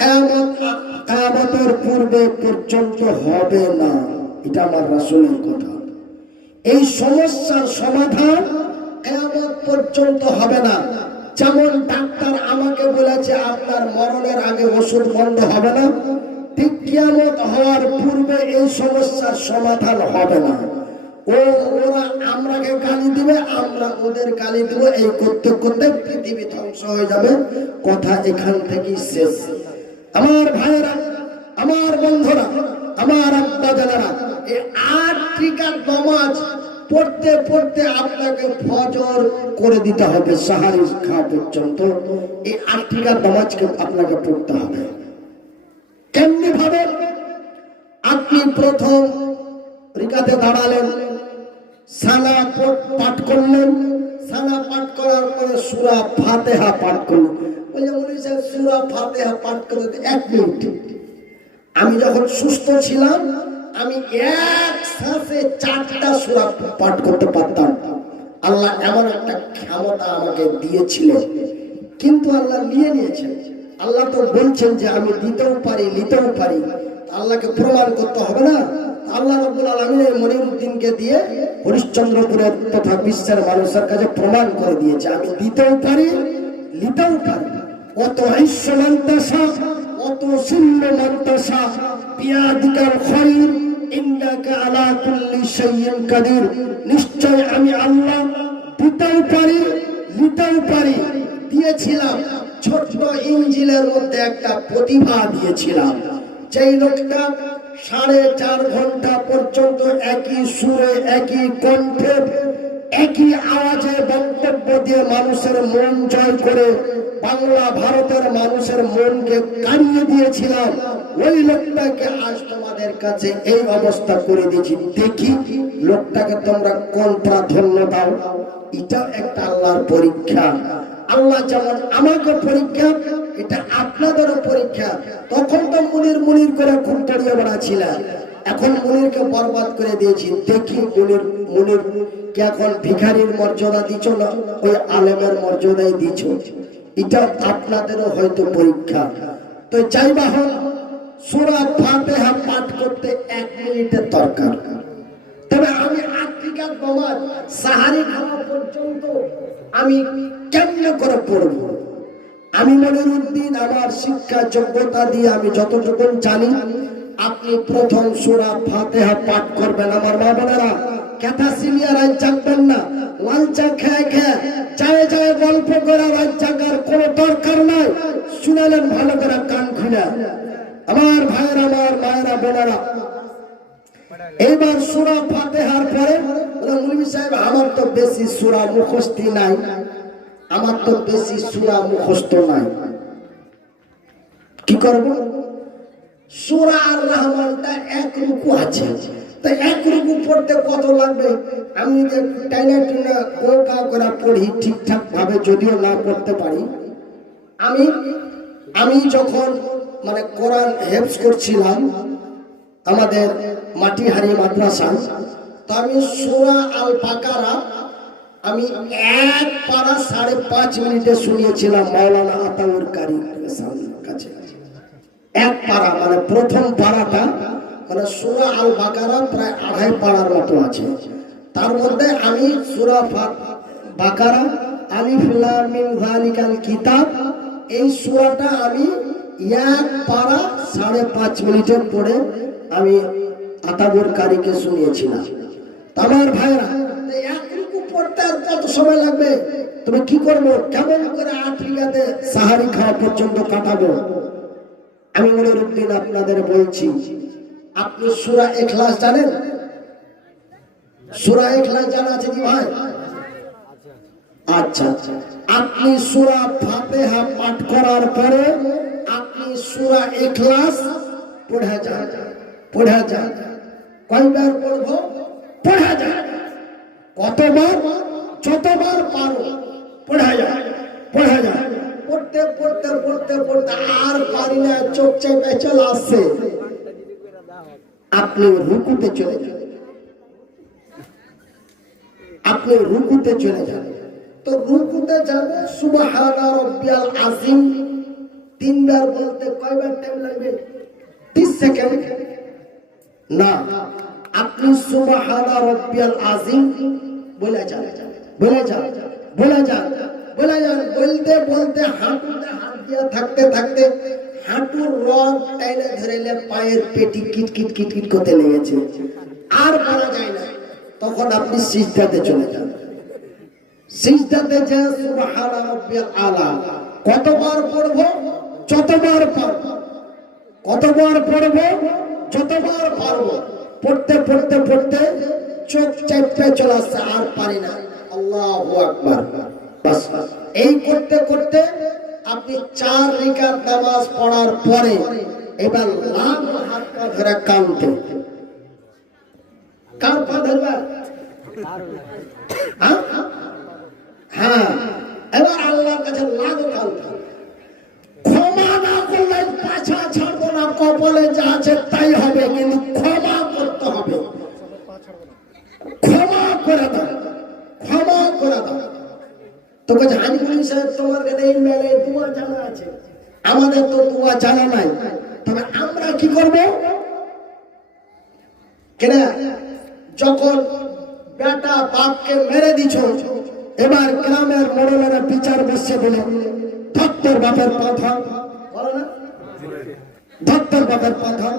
কিয়ামতের পূর্বে পর্যন্ত হবে না, এটা আমার রাসূলের কথা। এই সমস্যার সমাধান কিয়ামত পর্যন্ত হবে না। যেমন ডাক্তার আমাকে বলেছে আপনার মরণের আগে ওষুধ বন্ধ হবে না, ঠিক কিয়ামত হওয়ার পূর্বে এই সমস্যার সমাধান হবে না। ওরা আমরাকে গালি দিবে, আমরা ওদের গালি দিব, এই করতে করতে পৃথিবী ধ্বংস হয়ে যাবে। কথা এখান থেকেই শেষ। আমার ভাইয়েরা, আমার বন্ধুরা, আমার আব্বা জানারা, এই 8 টিকা নামাজ পড়তে পড়তে আপনাকে ফজর করে দিতে হবে, সাহারি খাওয়া পর্যন্ত এই 8 টিকা নামাজকে আপনাকে পড়তে হবে। কেমনি ভাবে? আপনি প্রথম রিকাতে দাঁড়ালেন, সানা পাঠ করলেন, সানা পাঠ করার পরে সূরা ফাতিহা পাঠ করলেন। বলে উনি স্যার সূরা ফাতিহা পাঠ করতে 1 মিনিট। আমি যখন সুস্থ ছিলাম আমি একসাথে 4টা সূরা পাঠ করতে পারতাম। আল্লাহ এমন একটা ক্ষমতা আমাকে দিয়েছিলেন, কিন্তু আল্লাহ নিয়ে নিয়েছেন। আল্লাহ তো বলছেন যে আমি দিতেও পারি, নিতেও পারি। আল্লাহকে প্রমাণ করতে হবে না? আল্লাহ রাব্বুল আলামিন মনিরউদ্দিনকে দিয়ে হরিশ্চন্দ্রপুরের তথা বিশ্বের মানুষের কাছে প্রমাণ করে দিয়েছে আমি দিতেও পারি, নিতেও পারি। অত ইসমান্তাসা, অত সিল্লমান্তাসা, বিয়াদিকাল খায়র, ইন্নাকা আলা কুল্লি শাইইন কাদির। নিশ্চয় আমি আল্লাহ দিতেও পারি, নিতেও পারি। দিয়েছিলাম ছোট্ট ইঞ্জিলের মধ্যে একটা প্রতিভা দিয়েছিলাম। যেই লোকটা 4.5 ঘন্টা পর্যন্ত একই সুরে, একই কণ্ঠে, একই আওয়াজে বক্তব্য দিয়ে মানুষের মন জয় করে বাংলা ভারতের মানুষের মনকে কাড়িয়ে দিয়েছিলাম, ওই লোকটাকে আজ তোমাদের কাছে এই অবস্থা করে দিয়েছি। দেখি লোকটাকে তোমরা কোন প্রাধান্য দাও। এটা একটা আল্লাহর পরীক্ষা। আল্লাহ যেমন আমাকে পরীক্ষা, এটা আপনাদেরও পরীক্ষা। তখন তো মুনির করে খুব দড়িয়ে বেড়াচ্ছিলেন, এখন মুনিরকে বরবাদ করে দিয়েছি। দেখি মুনির কে এখন ভিখারির মর্যাদা দিচ্ছ না ওই আলেমের মর্যাদাই দিচ্ছ। এটা আপনাদেরও হয়তো পরীক্ষা। তো চাইবা হল সূরা ফাতিহা পাঠ করতে 1 মিনিটের দরকার। তবে আমি 8 টিকা নামাজ সাহারি খাওয়া পর্যন্ত আমি কেমনে করে পড়ব? আমি মনিরউদ্দিন আমার শিক্ষা যোগ্যতা দিয়ে আমি যতটুকু জানি, আপনি প্রথম সূরা ফাতিহা পাঠ করবেন। আমার মা বোনেরা, কথা সিনিয়র আজ জানবেন না, লালচা খেয়ে খেয়ে চায়ে চায়ে গল্প করে রাত জাগার কোনো দরকার নাই। শুনালেন ভালো করে কান খুলে। আমার ভাইয়েরা, আমার মায়েরা, বোনেরা, এইবার সূরা ফাতিহার পরে মুলবি সাহেব আমার তো বেশি সূরা মুখস্থ নাই, আমার তো বেশি সূরা মুখস্থ নাই, কি করব? সূরা আর রহমানটা 1 রুকু আছে, তাই 1 রুকু পড়তে কত লাগবে? আমি যে টাইনা টাইনা কোকা করে পড়ি ঠিকঠাক ভাবে, যদিও না পড়তে পারি। আমি যখন মানে কোরআন হেফজ করছিলাম আমাদের মাটিহারি মাদ্রাসা, তো আমি সূরা আল বাকারা আমি 1 পারা 5.5 মিনিটে শুনিয়েছিলাম মাওলানা আতাউর কারীর কাছে। 1 পারা মানে প্রথম পারাটা মানে সূরা আল বাকারা প্রায় 2.5 পারার মতো আছে। তার মধ্যে আমি সূরা বাকারা আলিফ লাম মিম যালিকাল কিতাব, এই সূরাটা আমি 1 পারা 5.5 মিনিটে পড়ে আমি আতাউর কারীকে শুনিয়েছিলাম। আমার ভাইরা, 1 রুকু পড়তে আর কত সময় লাগবে? তুমি কি করবো? কেমন করে 8 রিকাতে সাহারি খাওয়া পর্যন্ত কাটাবো? আমি মনিরউদ্দিন আপনাদের বলছি, আপনি সূরা ইখলাস জানেন? সূরা ইখলাস জানা আছে কি ভাই? আচ্ছা, আপনি সূরা ফাতিহা পাঠ করার পরে আপনি সূরা ইখলাস পড়া যান। কয়বার পড়বো? পড়া যান। কতবার? যতবার পারো পড়া যায়। পড়তে আর পারি না, চোখ চেপে চলে আসছে, আপনি রুকুতে চলে যান। তো রুকুতে যাবে সুবহানা রাব্বিয়াল আযীম 3 বার বলতে কয়বার টাইম লাগবে? 30 সেকেন্ড না, আপনি সুবহানা রাব্বিয়াল আযীম বলে যান, বলে যান, বলে যান, বলে যান। বলতে বলতে হাঁটুতে হাত দিয়া থাকতে থাকতে হাঁটুর রগ টেনে ধরেলে পায়ের পেটি কিট কিট কিট কিট করতে লেগেছে, আর বলা যায় না। তখন আপনি সিজদাতে চলে যান। সিজদাতে যে সুবহানা রাব্বিয়াল আলা কতবার পড়ব? যতবার পারব। কতবার পড়ব? যতবার পারব। পড়তে পড়তে পড়তে চোখ চেপে চলে আসছে, আর পারি না, আল্লাহু আকবার। বাস এই করতে করতে আপনি 4 রাকাত নামাজ পড়ার পরে এবার লাগো হাত পা ধরে কাঁদতে। কার পা ধরবা? হ্যাঁ, এবার আল্লাহর কাছে লাগো কাঁদতে। ক্ষমা না করলে পাছা ছাড়বো না, কপালে যা আছে তাই হবে, কিন্তু ক্ষমা করতে হবে। ক্ষমা করে দাও, ক্ষমা করে দাও। তো কাছে হানিফুল সাহেব, তোমার কাছে এই মেলে দোয়া জানা আছে, আমাদের তো দোয়া জানা নাই, তবে আমরা কি করব? কেন যখন বেটা বাপকে মেরে দিছ, এবার গ্রামের বড়রা বিচার বসছে বলে ধত্তর বাপের পা ধর, বলো না, ধত্তর বাপের পা ধর।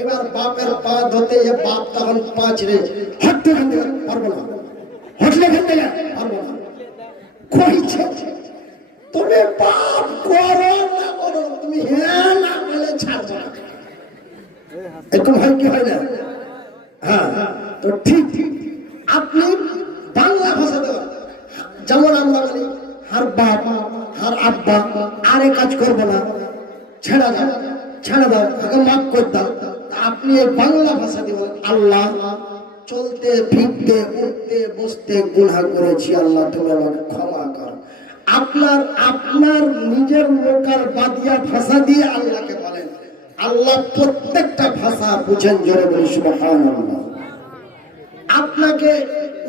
এবার বাপের পা ধরতে বাপ তখন পাঁচ রে হটতে পারবো না, হটলে খেতে পারবো না, কইছে তুমি পাপ করো না করো, তুমি হ্যাঁ না বলে ছাড়বো না। এরকম হয় কি হয় না? হ্যাঁ, তো ঠিক আপনি বাংলা ভাষাতে যেমন আমরা বলি হার বাপ হার আব্বা, আরে কাজ করবো না, ছেড়া দাও, ছেড়া দাও, আগে মাফ করে দাও। আপনি এই বাংলা ভাষা দিয়ে বলেন আল্লাহ, চলতে ফিরতে উঠতে বসতে গুনাহ করেছি, আল্লাহ তুমি আমাকে ক্ষমা করো। আপনার আপনার নিজের লোকাল বাদিয়া ভাষা দিয়ে আল্লাহকে বলেন। আল্লাহ প্রত্যেকটা ভাষা বুঝেন, জোরে বলি সুবহানাল্লাহ। আপনাকে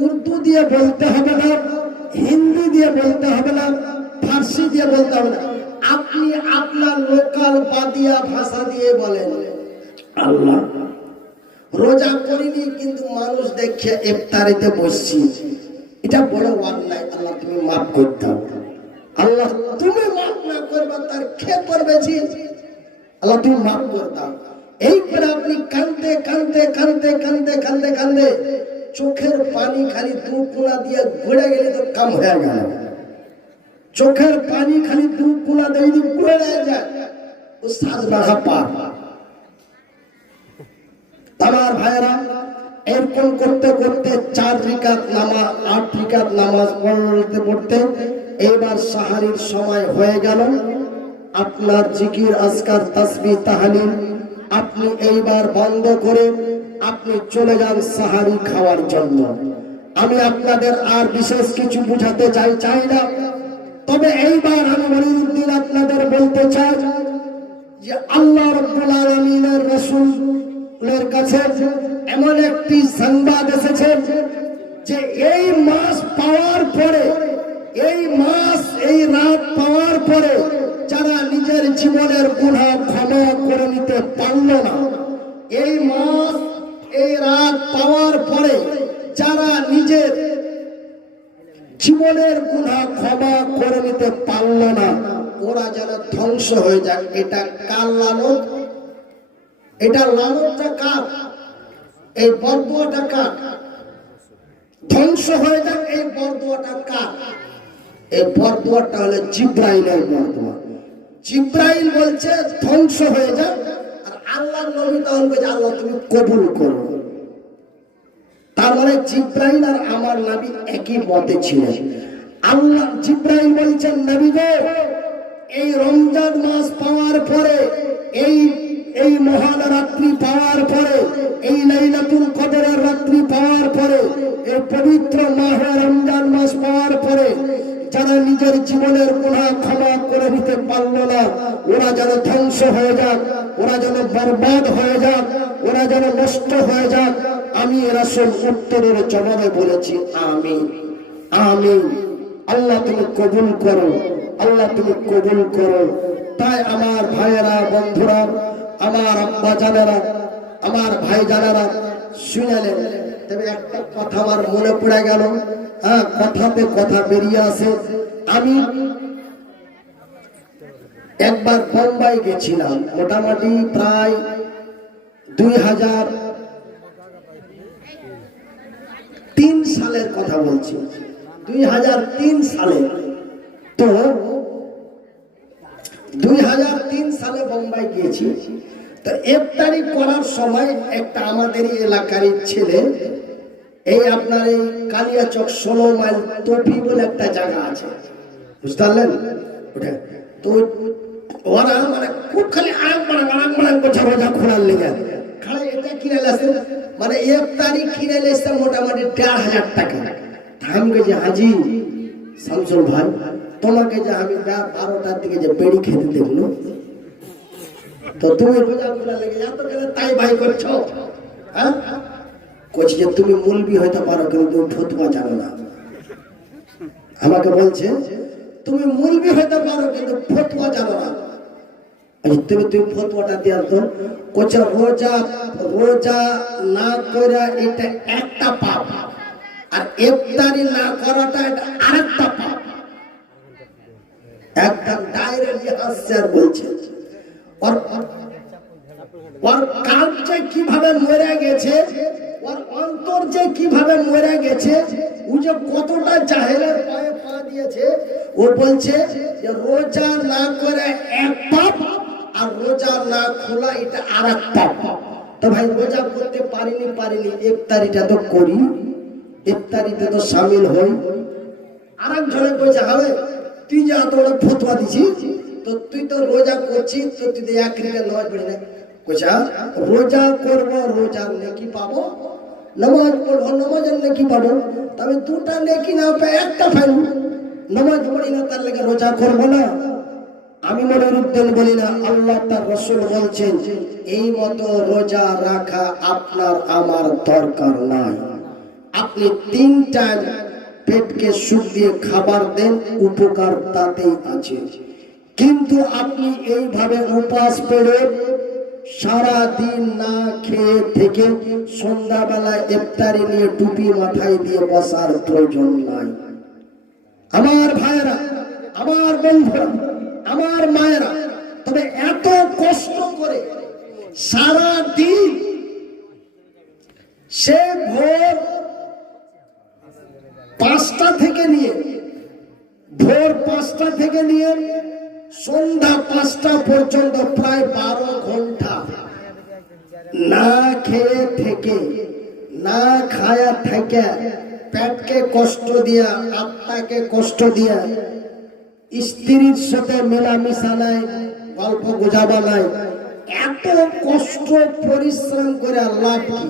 উর্দু দিয়ে বলতে হবে না, হিন্দি দিয়ে বলতে হবে না, ফার্সি দিয়ে বলতে হবে না, আপনি আপনার লোকাল বাদিয়া ভাষা দিয়ে বলেন আল্লাহ, রোজা করিনি কিন্তু মানুষ দেখে ইফতারিতে বসছি, এটা বড় অন্যায়, আল্লাহ তুমি মাফ করে দাও। আল্লাহ তুমি মাফ না করবে তার খেয়ে করবেছি, আল্লাহ তুমি মাফ করে দাও। এই করে আপনি কাঁদতে কাঁদতে কাঁদতে কাঁদতে কাঁদতে কাঁদতে চোখের পানি খালি দু কোনা দিয়ে ঘুরে গেলে তো কাম হয়ে গেল। চোখের পানি খালি দু কোনা দিয়ে যদি ঘুরে যায় ও সাজ বাড়া পার। আমার ভাইয়েরা, এরকম করতে করতে 4 রাকাত নামাজ 8 রাকাত নামাজ পড়তে পড়তে এবার সাহারির সময় হয়ে গেল। আপনার জিকির আজকার তাসবিহ তাহলিল আপনি এইবার বন্ধ করে আপনি চলে যান সাহারি খাওয়ার জন্য। আমি আপনাদের আর বিশেষ কিছু বুঝাতে চাই না, তবে এইবার আমি মনিরুদ্দিন আপনাদের বলতে চাই যে আল্লাহ রাব্বুল আলামিনের রাসূলের কাছে এমন একটি সংবাদ এসেছে যে এই মাস পাওয়ার পরে, এই মাস এই রাত পাওয়ার পরে যারা নিজের জীবনের গুনাহ ক্ষমা করে নিতে পারল না, এই মাস এই রাত পাওয়ার পরে যারা নিজের জীবনের গুনাহ ক্ষমা করে নিতে পারল না, ওরা যেন ধ্বংস হয়ে যায়। এটা কার লানত? এটা লানতটা কার? এই বরদুয়াটা কার? ধ্বংস হয়ে যাক এই বরদুয়াটা কার? এই বরদুয়াটা হলো জিব্রাইলের বরদুয়া। জিব্রাইল বলছে ধ্বংস হয়ে যাক, আর আল্লাহর নবী তখন বলছে আল্লাহ তুমি কবুল করো। তার মানে জিব্রাইল আর আমার নবী একই মতে ছিলেন। আল্লাহ জিব্রাইল বলছেন নবী গো, এই রমজান মাস পাওয়ার পরে, এই মহান রাত্রি পাওয়ার পরে, এই লাইলাতুল কদরের রাত্রি পাওয়ার পরে, এই পবিত্র মাহে রমজান মাস পাওয়ার পরে যারা নিজের জীবনের গুনাহ ক্ষমা করে নিতে পারল না, ওরা যেন ধ্বংস হয়ে যাক, ওরা যেন বরবাদ হয়ে যাক, ওরা যেন নষ্ট হয়ে যাক। আমি রাসূল উত্তরের জবাবে বলেছি আমিন, আমিন। আল্লাহ তুমি কবুল করো, আল্লাহ তুমি কবুল করো। তাই আমার ভাইয়েরা, বন্ধুরা, আমার আব্বা জানেরা, আমার ভাই জানেরা, শুনালেন। তবে একটা কথা আমার মনে পড়ে গেল, হ্যাঁ, কথাতে কথা বেরিয়ে আসে। আমি একবার বোম্বাই গেছিলাম, মোটামুটি প্রায় 2003 সালের কথা বলছি, 2003 সালে। তো 2003 সালে বোম্বাই গিয়েছি। তো ইফতারি করার সময় একটা আমাদের এলাকারই ছেলে, এই আপনার এই কালিয়াচক 16 মাইল তফি বলে একটা জায়গা আছে, বুঝতে পারলেন? ওটা তো ওরা মানে খুব খালি আরাম বাড়াং করছে রোজা খোলার লেগে। খালি এটা কিনে আসে, মানে ইফতারি কিনে এসে মোটামুটি 1500 টাকা। আমি যে হাজি শামসুল ভাই, তোমাকে যে আমি 12টার দিকে যে বেড়ি খেতে দেখলো, তো তুমি রোজা খোলা লেগে এত গেলে তাই ভাই করছো, হ্যাঁ? কইছি যে তুমি মুলবি হইতে পারো কিন্তু তুমি ফতোয়া জানো না। আমাকে বলছে তুমি মুলবি হইতে পারো কিন্তু ফতোয়া জানো না। তুমি ফতোয়াটা দেওয়ার তো কইছে রোজা না করে এটা একটা পাপ, আর ইফতারি না করাটা এটা আরেকটা পাপ। একদম ডাইরেক্টলি হাসছে আর বলছে ওর কাল যে কিভাবে মরে গেছে, ওর অন্তর যে কিভাবে মরে গেছে, ও যে কতটা জাহেলের পায়ে পা দিয়েছে। ও বলছে যে রোজা না করে এক পাপ, আর রোজা না খোলা এটা আরেক পাপ। তো ভাই রোজা করতে পারিনি ইফতারিটা তো করি, ইফতারিতে তো শামিল হই। আরেক জনে কইছে হবে তুই যে এত বড় ফতোয়া দিছিস, তো তুই তো রোজা করছিস, তো তুই তো এক রিকা নামাজ পড়ি না। কইছে রোজা করব, রোজার নেকি পাবো, নামাজ পড়বো, নামাজের নেকি পাবো। তবে দুটা নেকি না পেয়ে একটা পাইব, নামাজ পড়ি না তার লেগে রোজা করবো না। আমি মনিরুদ্দিন বলি না, আল্লাহ তার রাসূল বলছেন এই মতো রোজা রাখা আপনার আমার দরকার নাই। আপনি 3 টাইম পেটকে সুখ দিয়ে খাবার দেন, উপকার তাতেই আছে। কিন্তু আপনি এইভাবে উপাস পেড়ে সারা দিন না খেয়ে থেকে সন্ধ্যাবেলা ইফতারি নিয়ে টুপি মাথায় দিয়ে বসার প্রয়োজন নাই। আমার ভাইয়েরা, আমার বন্ধুরা, আমার মায়েরা, তবে এত কষ্ট করে সারা দিন সে ভোর 5টা থেকে নিয়ে সন্ধ্যা 5টা পর্যন্ত প্রায় 12 ঘন্টা না খেয়ে থেকে, না খায়া থেকে, পেটকে কষ্ট দিয়া, আত্মাকে কষ্ট দিয়া, স্ত্রীর সাথে মেলামেশা নাই, গল্প গুজবা নাই, এত কষ্ট পরিশ্রম করে লাভ কি?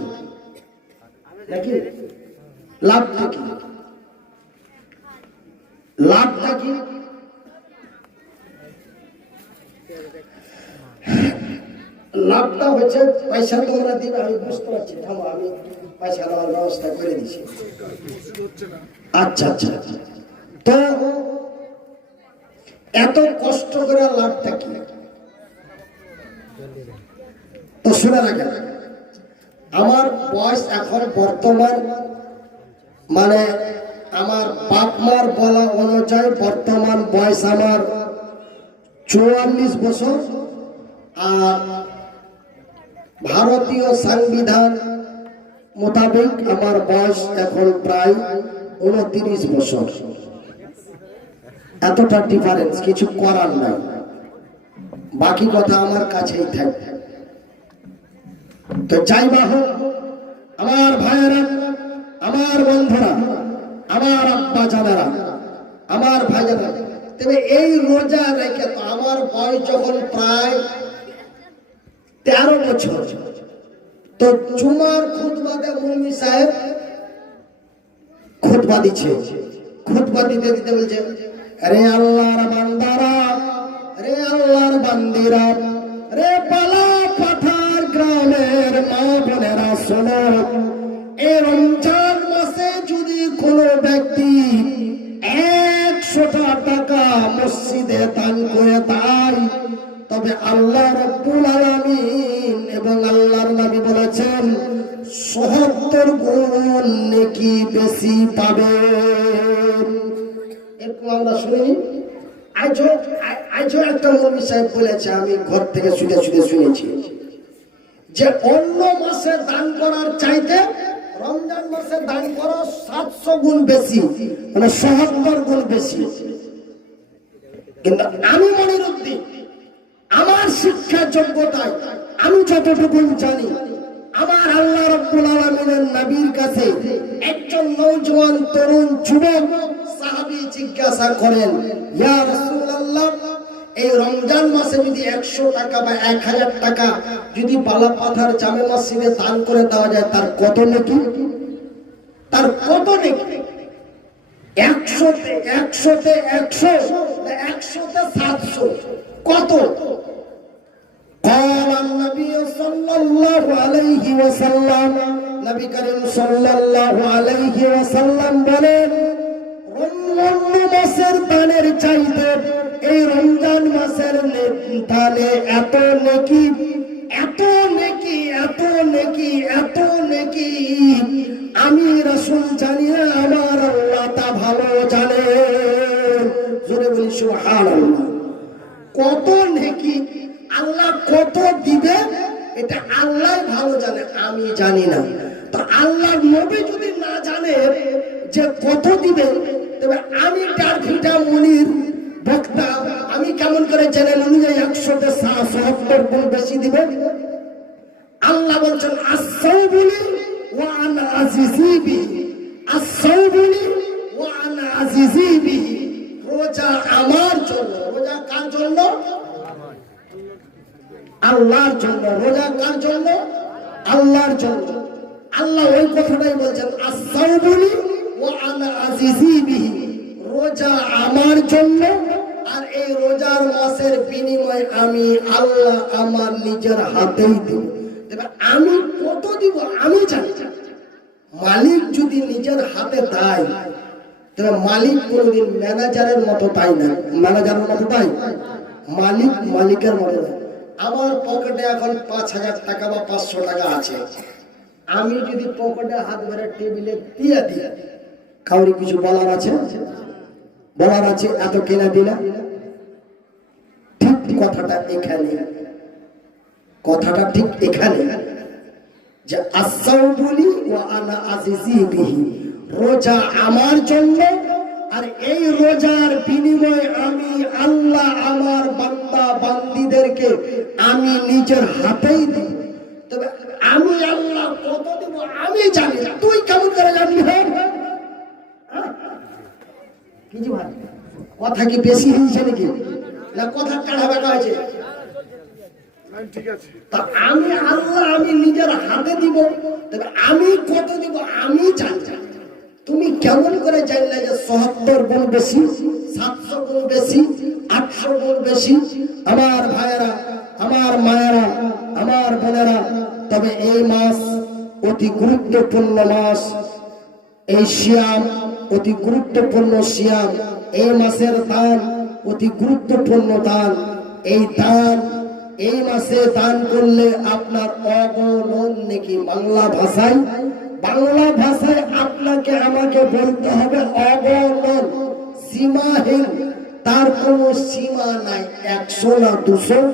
নাকি লাভটা কি? লাভটা কি? লাভটা হচ্ছে পয়সা তোমরা দিবে, আমি বুঝতে পারছি, থামো আমি পয়সা দেওয়ার ব্যবস্থা করে দিচ্ছি। আচ্ছা, তো এত কষ্ট করে লাভটা কি? তো শুনে রাখেন, আমার বয়স এখন বর্তমান, মানে আমার বাপ মার বলা অনুযায়ী বর্তমান বয়স আমার 44 বছর, আর ভারতীয় সংবিধান মোতাবেক আমার বয়স এখন প্রায় 29 বছর। এতটা ডিফারেন্স, কিছু করার নাই, বাকি কথা আমার কাছেই থাকে। তো যাই বা হোক, আমার ভাইয়েরা, আমার বন্ধুরা, আমার আব্বা জানারা, আমার ভাইয়েরা, তবে এই রোজা রেখে তো আমার বয়স যখন প্রায় 13 বছর, তো জুমার খুতবাতে মুফতি সাহেব খুতবা দিচ্ছে, খুতবা দিতে দিতে বলছে, রে আল্লাহর বান্দারা, রে আল্লাহর বান্দিরা, রে পালা পাথার গ্রামের মা বোনেরা শোনো, এই রমজান মাসে যদি কোনো ব্যক্তি 100টা টাকা মসজিদে দান করে দেয়, তবে আল্লাহ রাব্বুল আলামিন এবং আল্লাহর নবী বলেছেন ৭০ গুণ নেকি বেশি পাবেন। এরকম আমরা শুনি। আজও একটা মৌলভী সাহেব বলেছে, আমি ঘর থেকে শুনে শুনেছি, যে অন্য মাসে দান করার চাইতে রমজান মাসে দান করা ৭০০ গুণ বেশি, মানে ৭০ গুণ বেশি। কিন্তু আমি মনিরুদ্দিন, আমার শিক্ষা যোগ্যতায় আমি যতটুকু জানি, আমার আল্লাহ রাব্বুল আলামিনের নবীর কাছে একজন নওজোয়ান তরুণ যুবক সাহাবী জিজ্ঞাসা করেন, ইয়া রাসূলুল্লাহ, এই রমজান মাসে যদি ১০০ টাকা বা ১০০০ টাকা যদি বালাপাথার জামে মসজিদে দান করে দেওয়া যায়, তার কত নেকি? তার কত নেকি? ১০০তে ১০০তে ১০০তে ৭০০ কত? قال النبي صلى الله عليه وسلم, নবী করিম সাল্লাল্লাহু আলাইহি ওয়াসাল্লাম বলেন, অন্য মাসের দানের চাইতে এই রমজান মাসের দানে এত নেকি, এত নেকি, এত নেকি, এত নেকি আমি রাসূল জানি না, আমার আল্লাহ তা ভালো জানে। জোরে বলি সুবহানাল্লাহ। কত নেকি, আল্লাহ কত দিবে, এটা আল্লাহ ভালো জানে, আমি জানি না। তো আল্লাহর নবী যদি না জানে যে কত দিবে, তবে আমি টার্ফিটা মুনির বক্তা, আমি কেমন করে জেনে নিই যে ১০০তে ৭০ গুণ বেশি দিবে? আল্লাহ বলছেন, আস-সাওবুলি ওয়া আনা আজিজি বিহি, আস-সাওবুলি ওয়া আনা আজিজি বিহি। রোজা আমার জন্য। রোজা কার জন্য? আল্লাহর জন্য। রোজা কার জন্য? আল্লাহর জন্য। আল্লাহ ওই কথাটাই বলছেন, আস-সাওবুলি ওয়া আনা আজিজি বিহি, রোজা আমার জন্য, আর এই রোজার মাসের বিনিময় আমি আল্লাহ আমার নিজের হাতেই দেব। তবে আমি কত দিব আমি জানি। মালিক যদি নিজের হাতে দেয়, তবে মালিক কোনদিন ম্যানেজারের মতো তাই না। ম্যানেজারের মতো তাই, মালিক মালিকের মতো না। আমার পকেটে এখন ৫০০০ টাকা বা ৫০০ টাকা আছে, আমি যদি পকেটে হাত ভরে টেবিলে দিয়ে দিই, কাউরি কিছু বলার আছে? বলার আছে এত কেনা দিলা? ঠিক কথাটা এখানে, কথাটা ঠিক এখানে, যে আস-সাওবুলি ওয়া আনা আজিজি বিহি, রোজা আমার জন্য, আর এই রোজার বিনিময়ে আমি আল্লাহ আমার বান্দা বান্দীদেরকে আমি নিজের হাতেই দিই। তবে আমি আল্লাহ কত দেব আমি জানি না, তুই কেমন করে জানবি? কিছু ভাই কথা কি বেশি হয়েছে নাকি, না কথা কাটা বাঁকা হয়েছে? তা আমি আল্লাহ আমি নিজের হাতে দিব, তবে আমি কত দিব আমি জানি। তুমি কেমন করে জানলে যে ৭০ গুণ বেশি, ৭০০ গুণ বেশি, ৮০০ গুণ বেশি? আমার ভাইয়েরা, আমার মায়েরা, আমার বোনেরা, তবে এই মাস অতি গুরুত্বপূর্ণ মাস। এই সিয়াম অতি গুরুত্বপূর্ণ সিয়াম। এই মাসের দান অতি গুরুত্বপূর্ণ দান। এই দান এই মাসে দান করলে আপনার অগণন নেকি। বাংলা ভাষায় আপনাকে আমাকে বলতে হবে অগণন, সীমাহীন। তার কোনো সীমা নাই। ১০০ না ২০০,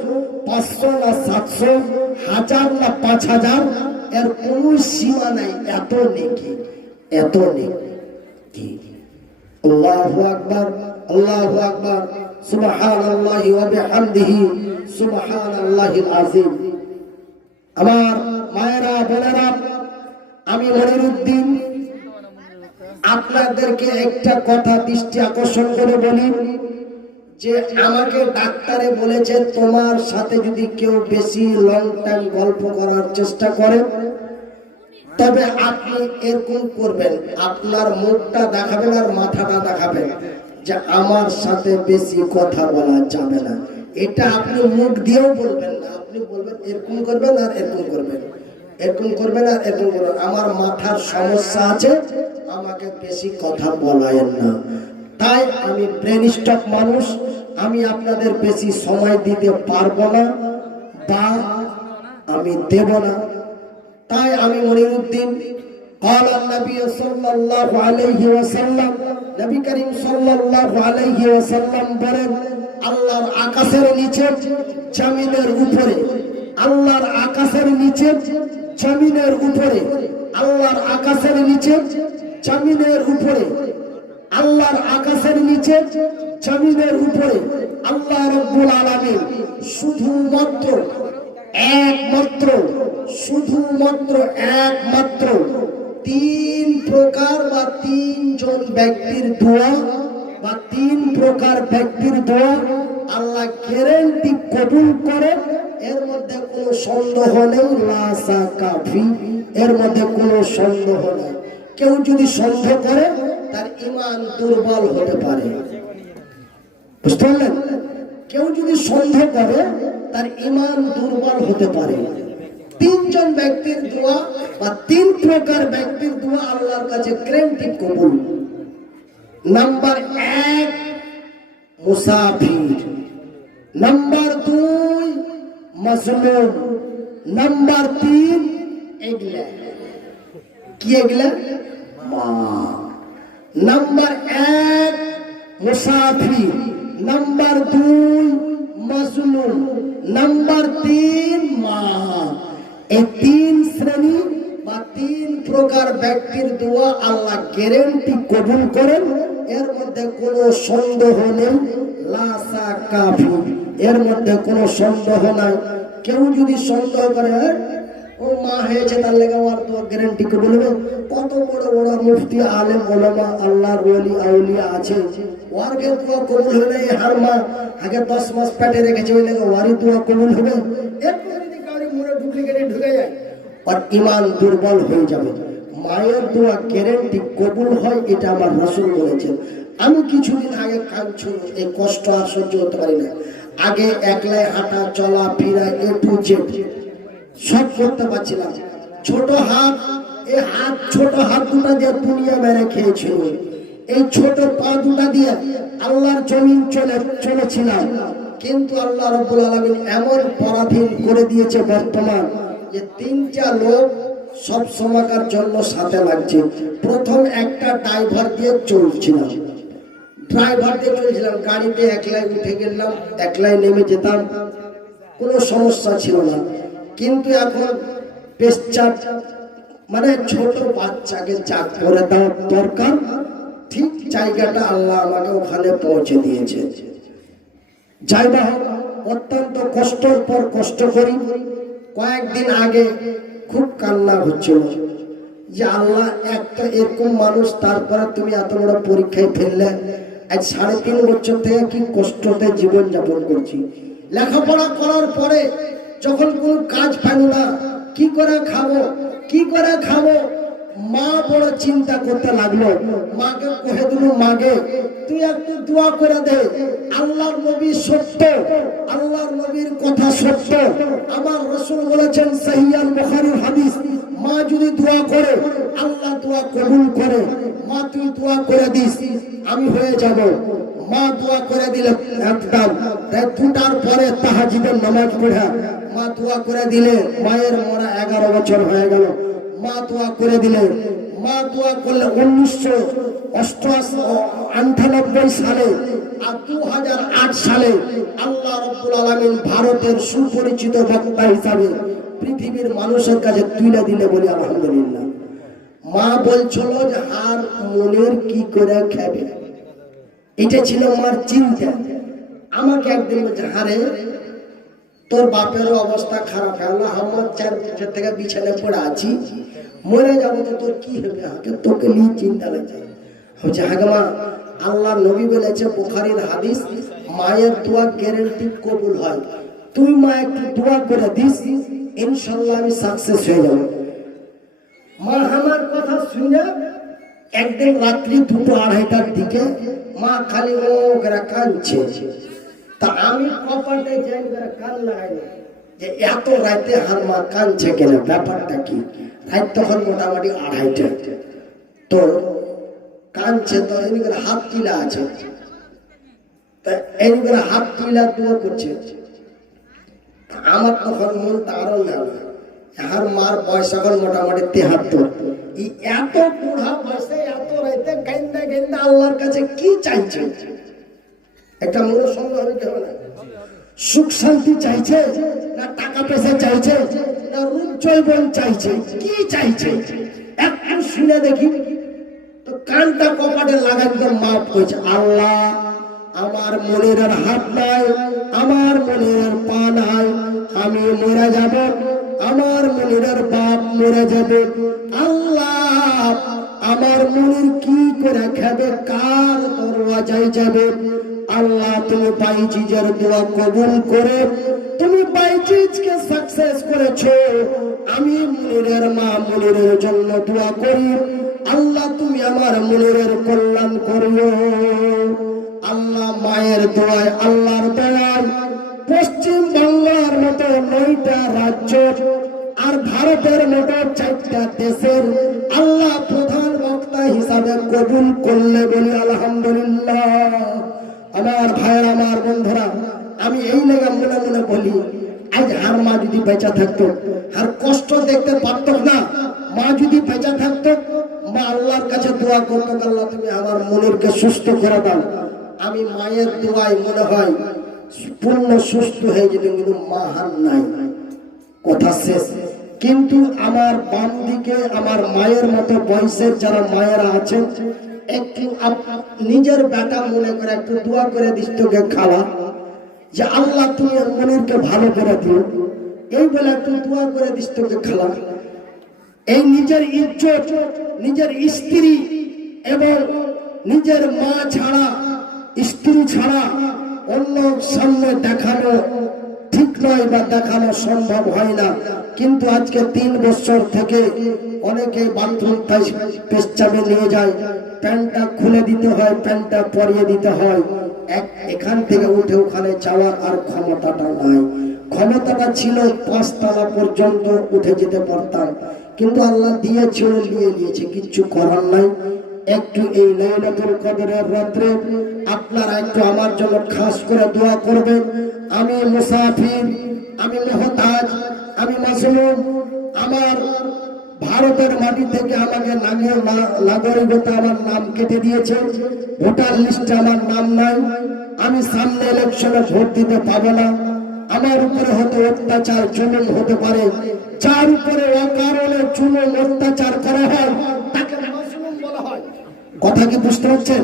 ৫০০ না ৭০০, ১০০০ না ৫০০০, এর কোনো সীমা নাই। এত নেকি, এত নেকি। আল্লাহু আকবার, আল্লাহু আকবার, সুবহানাল্লাহি ওয়া বিহামদিহি, সুবহানাল্লাহিল আযীম। আমার মায়েরা, বোনেরা, আমি মনিরুদ্দিন আপনাদেরকে একটা কথা দৃষ্টি আকর্ষণ করে বলি, যে আমাকে ডাক্তারে বলেছে তোমার সাথে যদি কেউ বেশি লং টাইম গল্প করার চেষ্টা করে, তবে আপনি এরকম করবেন, আপনার মুখটা দেখাবেন আর মাথাটা দেখাবেন যে আমার সাথে বেশি কথা বলা যাবে না। এটা আপনি মুখ দিয়েও বলবেন না, আপনি বলবেন এরকম করবেন আর এরকম করবেন, এরকম করবেন আর এরকম করবেন। আমার মাথার সমস্যা আছে, আমাকে বেশি কথা বলায়েন না। তাই আমি ব্রেন স্টক মানুষ, আমি আপনাদের বেশি সময় দিতে পারবো না বা আমি দেব না। তাই আমি মনিরুদ্দিন قال النبي صلى الله عليه وسلم নবী করিম সাল্লাল্লাহু আলাইহি ওয়াসাল্লাম বলেন আল্লাহর আকাশের নিচে জমিনের উপরে, আল্লাহর আকাশের নিচে জমিনের উপরে, আল্লাহর আকাশের নিচে জমিনের উপরে, আল্লাহর আকাশের নিচে জমিনের উপরে আল্লাহ রাব্বুল আলামিন শুধুমাত্র একমাত্র তিন প্রকার বা তিনজন ব্যক্তির দোয়া বা তিন প্রকার ব্যক্তির দোয়া আল্লাহ গ্যারান্টি কবুল করে। এর মধ্যে কোনো সন্দেহ নেই, লা শাকা ফি, এর মধ্যে কোনো সন্দেহ নেই। কেউ যদি সন্দেহ করে তার ঈমান দুর্বল হতে পারে, বুঝতে পারলেন? কেউ যদি সন্দেহ করে তার ঈমান দুর্বল হতে পারে। তিনজন ব্যক্তির দোয়া বা তিন প্রকার ব্যক্তির দোয়া আল্লাহর কাছে গ্যারান্টি কবুল। নাম্বার 1 মুসাফির, নাম্বার 2 মাজলুম, নাম্বার 3 এগলা। কি এগলা? মা। নাম্বার 1 মুসাফির, নাম্বার 2 মাজলুম, নাম্বার 3 মা। এই তিন শ্রেণী বা তিন প্রকার ব্যক্তির দোয়া আল্লাহ গ্যারান্টি কবুল করেন। এর মধ্যে কোনো সন্দেহ নেই, লা শাকা ফি, এর মধ্যে কোনো সন্দেহ নাই। কেউ যদি সন্দেহ করে ও মা হয়েছে তার লেগে আর তো গ্যারান্টি কবুল হবে, কত বড় বড় মুফতি আলেম ওলামা আল্লাহর ওলি আউলিয়া আছে, ওর কে দোয়া কবুল হবে না। হার মা আগে 10 মাস পেটে রেখেছে, ওই লেগে ওরই দোয়া কবুল হবে। একটু যদি কারো মনে ঢুকে যায় আর ঈমান দুর্বল হয়ে যাবে। মায়ের দোয়া গ্যারান্টি কবুল হয়, এটা আমার রাসূল বলেছেন। আমি কিছুদিন আগে কাঁদছি, এই কষ্ট আর সহ্য করতে পারি না। আগে একলাই হাঁটা চলা ফিরা এ টু জেড সব করতে পারছিলাম। ছোট হাত, এই হাত ছোট হাত দুটা দিয়ে দুনিয়া মেরে খেয়েছিল। এই ছোট পা দুটা দিয়ে আল্লাহর জমিন চলেছিলাম। কিন্তু আল্লাহ রাব্বুল আলামিন এমন পরাধীন করে দিয়েছে বর্তমান যে 3টা লোক সব সময়কার জন্য সাথে লাগছে। প্রথম একটা ড্রাইভার দিয়ে চলছিলাম, গাড়িতে একলাই উঠে গেলাম, একলাই নেমে যেতাম, কোনো সমস্যা ছিল না। কিন্তু এখন পেশাব মানে ছোট বাচ্চাকে যা করে দেওয়ার দরকার, ঠিক জায়গাটা আল্লাহ আমাকে ওখানে পৌঁছে দিয়েছে। যাই না হোক, অত্যন্ত কষ্টের পর কষ্ট করি। কয়েকদিন আগে খুব কান্না হচ্ছিল যে আল্লাহ, একটা এরকম মানুষ, তারপরে তুমি এত বড় পরীক্ষায় ফেললে। আজ 3.5 বছর থেকে কি কষ্টতে জীবন যাপন করছি। লেখাপড়া করার পরে যখন কোনো কাজ পাই না, কি করে খাবো, মা বড় চিন্তা করতে লাগলো। মাকে কহে দিল, মাগে তুই একটু দোয়া করে দে, আল্লাহর নবী সত্য, আল্লাহর নবীর কথা সত্য। আমার রাসূল বলেছেন, সহিহ বুখারীর হাদিস, মা যদি দোয়া করে আল্লাহ দোয়া কবুল করে। মা তুই দোয়া করে দিস, আমি হয়ে যাব। মা দোয়া করে দিলে একদম 2টার পরে তাহাজ্জুদের নামাজ পড়া, মা দোয়া করে দিলে। মায়ের মরা 11 বছর হয়ে গেল। মা দোয়া করে দিলে, মা দোয়া করলে 1998 সালে আর 2008 সালে আল্লাহ রাব্বুল আলামিন ভারতের সুপরিচিত বক্তা হিসাবে পৃথিবীর মানুষের কাছে তুলে দিলে, বলি আলহামদুলিল্লাহ। মা বলছিল যে আর মনের কি করে খাবে, এটা ছিল আমার চিন্তা। আমাকে একদিন বলছে, হারে তোর বাপের অবস্থা খারাপ হলো, আমার 4 বছর থেকে বিছানায় পড়ে আছি, মরে যাবো তো তোর কি হবে, তোকে নিয়ে চিন্তা লাগছে। হচ্ছে হাগে মা, আল্লাহ নবী বলেছে বুখারীর হাদিস, মায়ের দোয়া গ্যারান্টি কবুল হয়। তুই মা একটু দোয়া করে দিস, ইনশাআল্লাহ আমি সাকসেস হয়ে যাব। মা আমার কথা শুনে একদিন রাত্রি 2-2:30টার দিকে মা খালি ও করে কাঁদছে। তা আমি কপালে যাই করে কান লাগাইনি যে এত রাতে হার মা কাঁদছে কেন, ব্যাপারটা কি। রাত তখন মোটামুটি 2:30টা, তো কাঁদছে। তো এমনি করে হাত তুলা আছে, তা এমনি করে হাত তুলা দোয়া করছে। আমার তখন মনটা আরো লাগলো, আর মার বয়স এখন মোটামুটি 73। এই এত বুড়া বয়সে এত রাইতে গাইন্দা গাইন্দা আল্লাহর কাছে কি চাইছে? একটা মনে সন্দেহ হইতে হবে না? সুখ শান্তি চাইছে, না টাকা পয়সা চাইছে, না রূপ যৌবন চাইছে? কি চাইছে একটু শুনে দেখি তো। কানটা কপাটে লাগাই দিয়ে মাপ করেছে, আল্লাহ আমার মনের আর হাত নাই, আমার মনের আর পা নাই, আমি মরে যাব, আমার মনের আর বাপ মরে যাবে, আল্লাহ আমার মনের কি করে খাবে, কার দরওয়াজায় যাবে? আল্লাহ তুমি বাইজিজের দোয়া কবুল করে তুমি বাইজিজকে সাকসেস করেছো। আমি মুনিরের মা মুনিরের জন্য দোয়া করি, আল্লাহ তুমি আমার মুনিরের কল্যাণ করিও। আল্লাহ মায়ের দোয়ায়, আল্লাহর দোয়ায় পশ্চিম বাংলার মতো 9টা রাজ্য আর ভারতের মতো 4টা দেশের আল্লাহ প্রধান বক্তা হিসাবে কবুল করলে বলি আলহামদুলিল্লাহ। আমার ভাইয়ের, আমার বন্ধুরা, আমি এই লেগে মনে মনে বলি, আজ আর মা যদি বেঁচে থাকতো, আর কষ্ট দেখতে পারত না, মা যদি বেঁচে থাকতো, মা আল্লাহর কাছে দোয়া করতো, আল্লাহ তুমি আমার মনেরকে সুস্থ করে দাও। আমি মায়ের দোয়ায় মনে হয় পূর্ণ সুস্থ হয়ে যেত, কিন্তু মা হার নাই, কথা শেষ। কিন্তু আমার বাম দিকে আমার মায়ের মতো বয়সের যারা মায়েরা আছেন, একটু নিজের বেটা মনে করে একটু দোয়া করে দিস তোকে খালা, যে আল্লাহ তুমি মনেরকে ভালো করে দিও, এই বলে একটু দোয়া করে দিস তোকে খালা। এই নিজের ইজ্জত, নিজের স্ত্রী এবং নিজের মা ছাড়া, স্ত্রী ছাড়া অন্য সামনে দেখানো ঠিক নয় বা দেখানো সম্ভব হয় না। কিন্তু আজকে 3 বছর থেকে অনেকে বাথরুম পেশাবে নিয়ে যায়, প্যান্টটা খুলে দিতে হয়, প্যান্টটা পরিয়ে দিতে হয়। এখান থেকে উঠে ওখানে যাওয়ার আর ক্ষমতাটা নাই। ক্ষমতাটা ছিল 5 তলা পর্যন্ত উঠে যেতে পারতাম, কিন্তু আল্লাহ দিয়েছিল, নিয়ে নিয়েছে, কিচ্ছু করার নাই। একটু এই লাইলাতুল কদরের রাতে আপনারা একটু আমার জন্য খাস করে দোয়া করবেন। আমি মুসাফির, আমি মুহতাজ, আমি মাসলুম। আমার ভারতের মাটি থেকে আমাকে নাগরিকতা আমার নাম কেটে দিয়েছে, ভোটার লিস্টে আমার নাম নাই। আমি সামনে ইলেকশনে ভোট দিতে পাবো না। আমার উপরে হয়তো অত্যাচার জুলুম হতে পারে, যার উপরে অকারণে জুলুম অত্যাচার করা হয় তাকে মাসলুম বলা হয়। কথা কি বুঝতে পারছেন?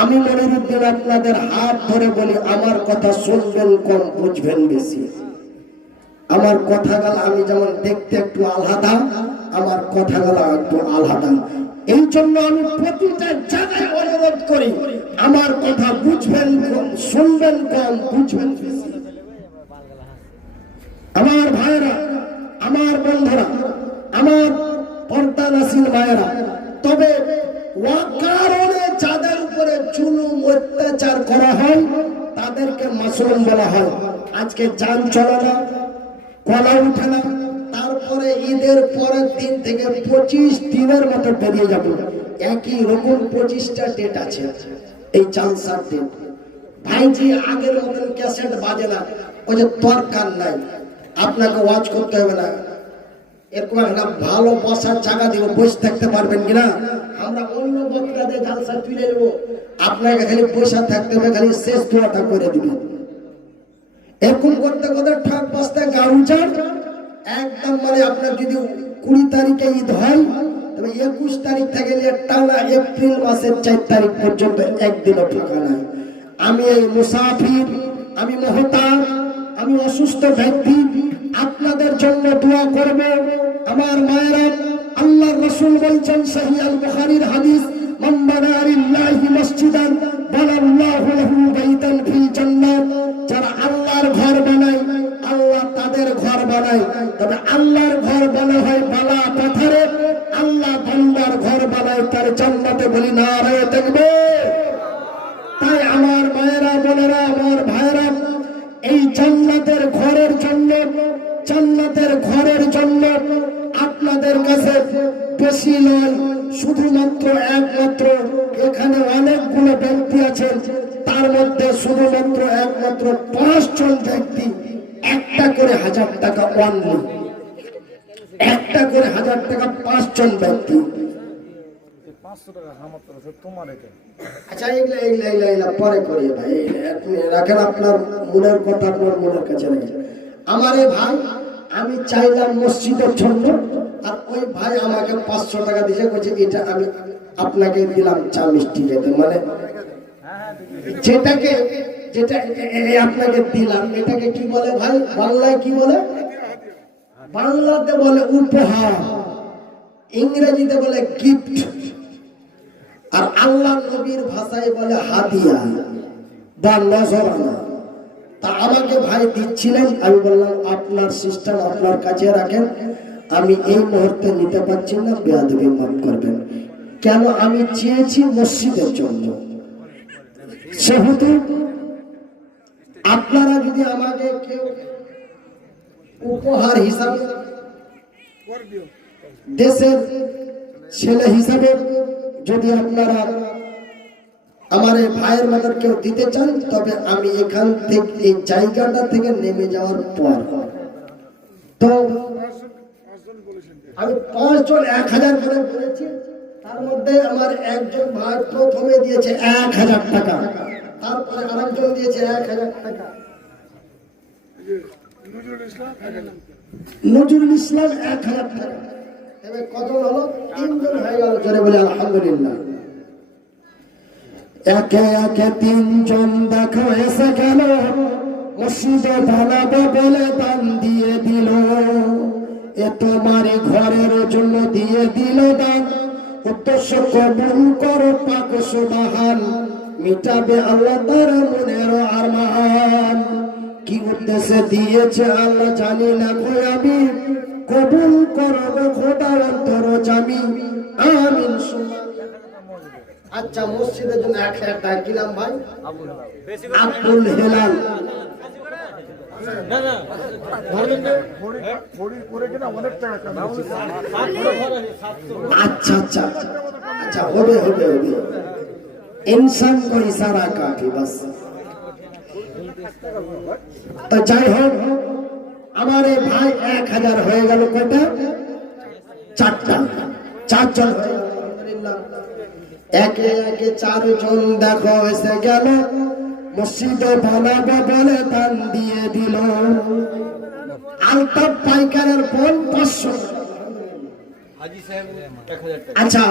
আমি মনিরুদ্দিন আপনাদের হাত ধরে বলি, আমার কথা শুনবেন কম, বুঝবেন বেশি। আমার কথাগুলো আমি যেমন দেখতে একটু আলাদা, আমার কথাগুলো একটু আলাদা। এই জন্য আমি প্রতিটা জায়গায় অনুরোধ করি, আমার কথা বুঝবেন কম, শুনবেন কম, বুঝবেন বেশি। আমার ভাইরা, আমার বন্ধুরা, আমার পর্দানাসীন ভাইরা, তবে অকারণে যাদের উপরে জুলুম অত্যাচার করা হয় তাদেরকে মাসুম বলা হয়। আজকে যান চলে না, কলা উঠে না, তারপরে ঈদের পরের দিন থেকে 25 দিনের মতো বেরিয়ে যাবে। একই রকম 25টা ডেট আছে, এই চান্সার ডেট। ভাইজি আগের মতন ক্যাসেট বাজে না, ওই যে দরকার নাই, আপনাকে ওয়াচ করতে হবে না। এরকম একটা ভালো বসার জায়গা দিব, বসে থাকতে পারবেন কিনা? আমরা অন্য বক্তাদের জালসা তুলে নেবো, আপনাকে খালি বসে থাকতে হবে, খালি শেষ দোয়াটা করে দিবেন। এরকম করতে করতে ঠাক বস্তায় গাউচার একদম, মানে আপনার যদি 20 তারিখে ঈদ হয়, তবে 21 তারিখ থেকে নিয়ে টানা এপ্রিল মাসের 4 তারিখ পর্যন্ত একদিনও ফাঁকা নাই। আমি এই মুসাফির, আমি মুহতাজ, আমি অসুস্থ ব্যক্তি, আপনাদের জন্য দোয়া করব। আমার মায়েরা, আল্লাহর রাসূল বলেছেন সহিহ আল বুখারীর হাদিস, মান বানা লিল্লাহি মসজিদান বানাল্লাহু লাহু বাইতান ফিল জান্নাত। যারা আল্লাহর ঘর বানায়, আল্লাহ তাদের ঘর বানায়। তবে আল্লাহর ঘর বানা হয় বালা পাথরে, আল্লাহ বান্দার ঘর বানায় তার জান্নাতে। বলি নারায়ে তাকবীর। তাই আমার মায়েরা, বোনেরা, আমার ভাইরা, এই জান্নাতের ঘরের জন্য, জান্নাতের ঘরের জন্য আপনাদের কাছে বেশি নয়, শুধুমাত্র একমাত্র এখানে অনেকগুলো ব্যক্তি আছেন, তার মধ্যে শুধুমাত্র একমাত্র 5 জন ব্যক্তি একটা করে 1000 টাকা অনলি, একটা করে 1000 টাকা 5 জন ব্যক্তি। 500 টাকা আমার তরফে তোমার এটা। আচ্ছা এগুলা পরে করি ভাই, আপনি রাখেন আপনার মনের কথা আপনার মনের কাছে রাখেন। আমার এই ভাই, আমি চাইলাম মসজিদের জন্য, আর ওই ভাই আমাকে 500 টাকা দিয়েছে, বলছে এটা আমি আপনাকে দিলাম চা মিষ্টি খেতে, মানে যেটাকে যেটা আপনাকে দিলাম এটাকে কি বলে ভাই, বাংলায় কি বলে? বাংলাতে বলে উপহার, ইংরেজিতে বলে গিফট, আর আল্লাহ নবীর ভাষায় বলে হাদিয়া বা নজরানা। তা আমাকে ভাই দিচ্ছিলেন, আমি বললাম আপনার সিস্টেম আপনার কাছে রাখেন, আমি এই মুহূর্তে নিতে পারছি না, বেয়াদবি মাফ করবেন। কেন? আমি চেয়েছি মসজিদের জন্য, সেহেতু আপনারা যদি আমাকে কেউ উপহার হিসাবে, দেশের ছেলে হিসাবে যদি আপনারা আমার এই ভাইয়ের মতন কেউ দিতে চান, তবে আমি এখান থেকে এই জায়গাটা থেকে নেমে যাওয়ার পর তো আমি 5 জন 1000 করে বলেছি। তার মধ্যে আমার একজন ভাই প্রথমে দিয়েছে 1000 টাকা, তারপরে আরেকজন দিয়েছে 1000 টাকা, নজরুল ইসলাম 1000 টাকা। তবে কত হলো? 3 জন হয়ে গেল, জোরে বলে আলহামদুলিল্লাহ। একে একে 3 জন দেখো এসে গেল, মসজিদ বানাবো বলে দান দিয়ে দিল। এ তোমারই ঘরের জন্য দিয়ে দিল দান, উদ্দেশ্য কবুল করো পাক সুবহান, মিটাবে আল্লাহ তার মনের আরমান। কি উদ্দেশ্যে দিয়েছে আল্লাহ জানি না কই আমি, কবুল করো খোদা অন্তর জামি, আমিন সুমা। আচ্ছা, মসজিদের জন্য 1000 টাকা কিলাম ভাই, আব্দুল হেলাল। अच्छा अच्छा अच्छा হবে হবে হবে इंसान को इशारा काफी बस। তো যাই হোক, আমার এই ভাই 1000 হয়ে গেল, কয়টা? 4টা, 4 জন হয়ে গেল, আলহামদুলিল্লাহ। একে একে 4 জন দেখো এসে গেল, মসজিদ বানাবো বলে দান দিয়ে দিল। আলতাপ পাইকারের ফোন 500। আচ্ছা,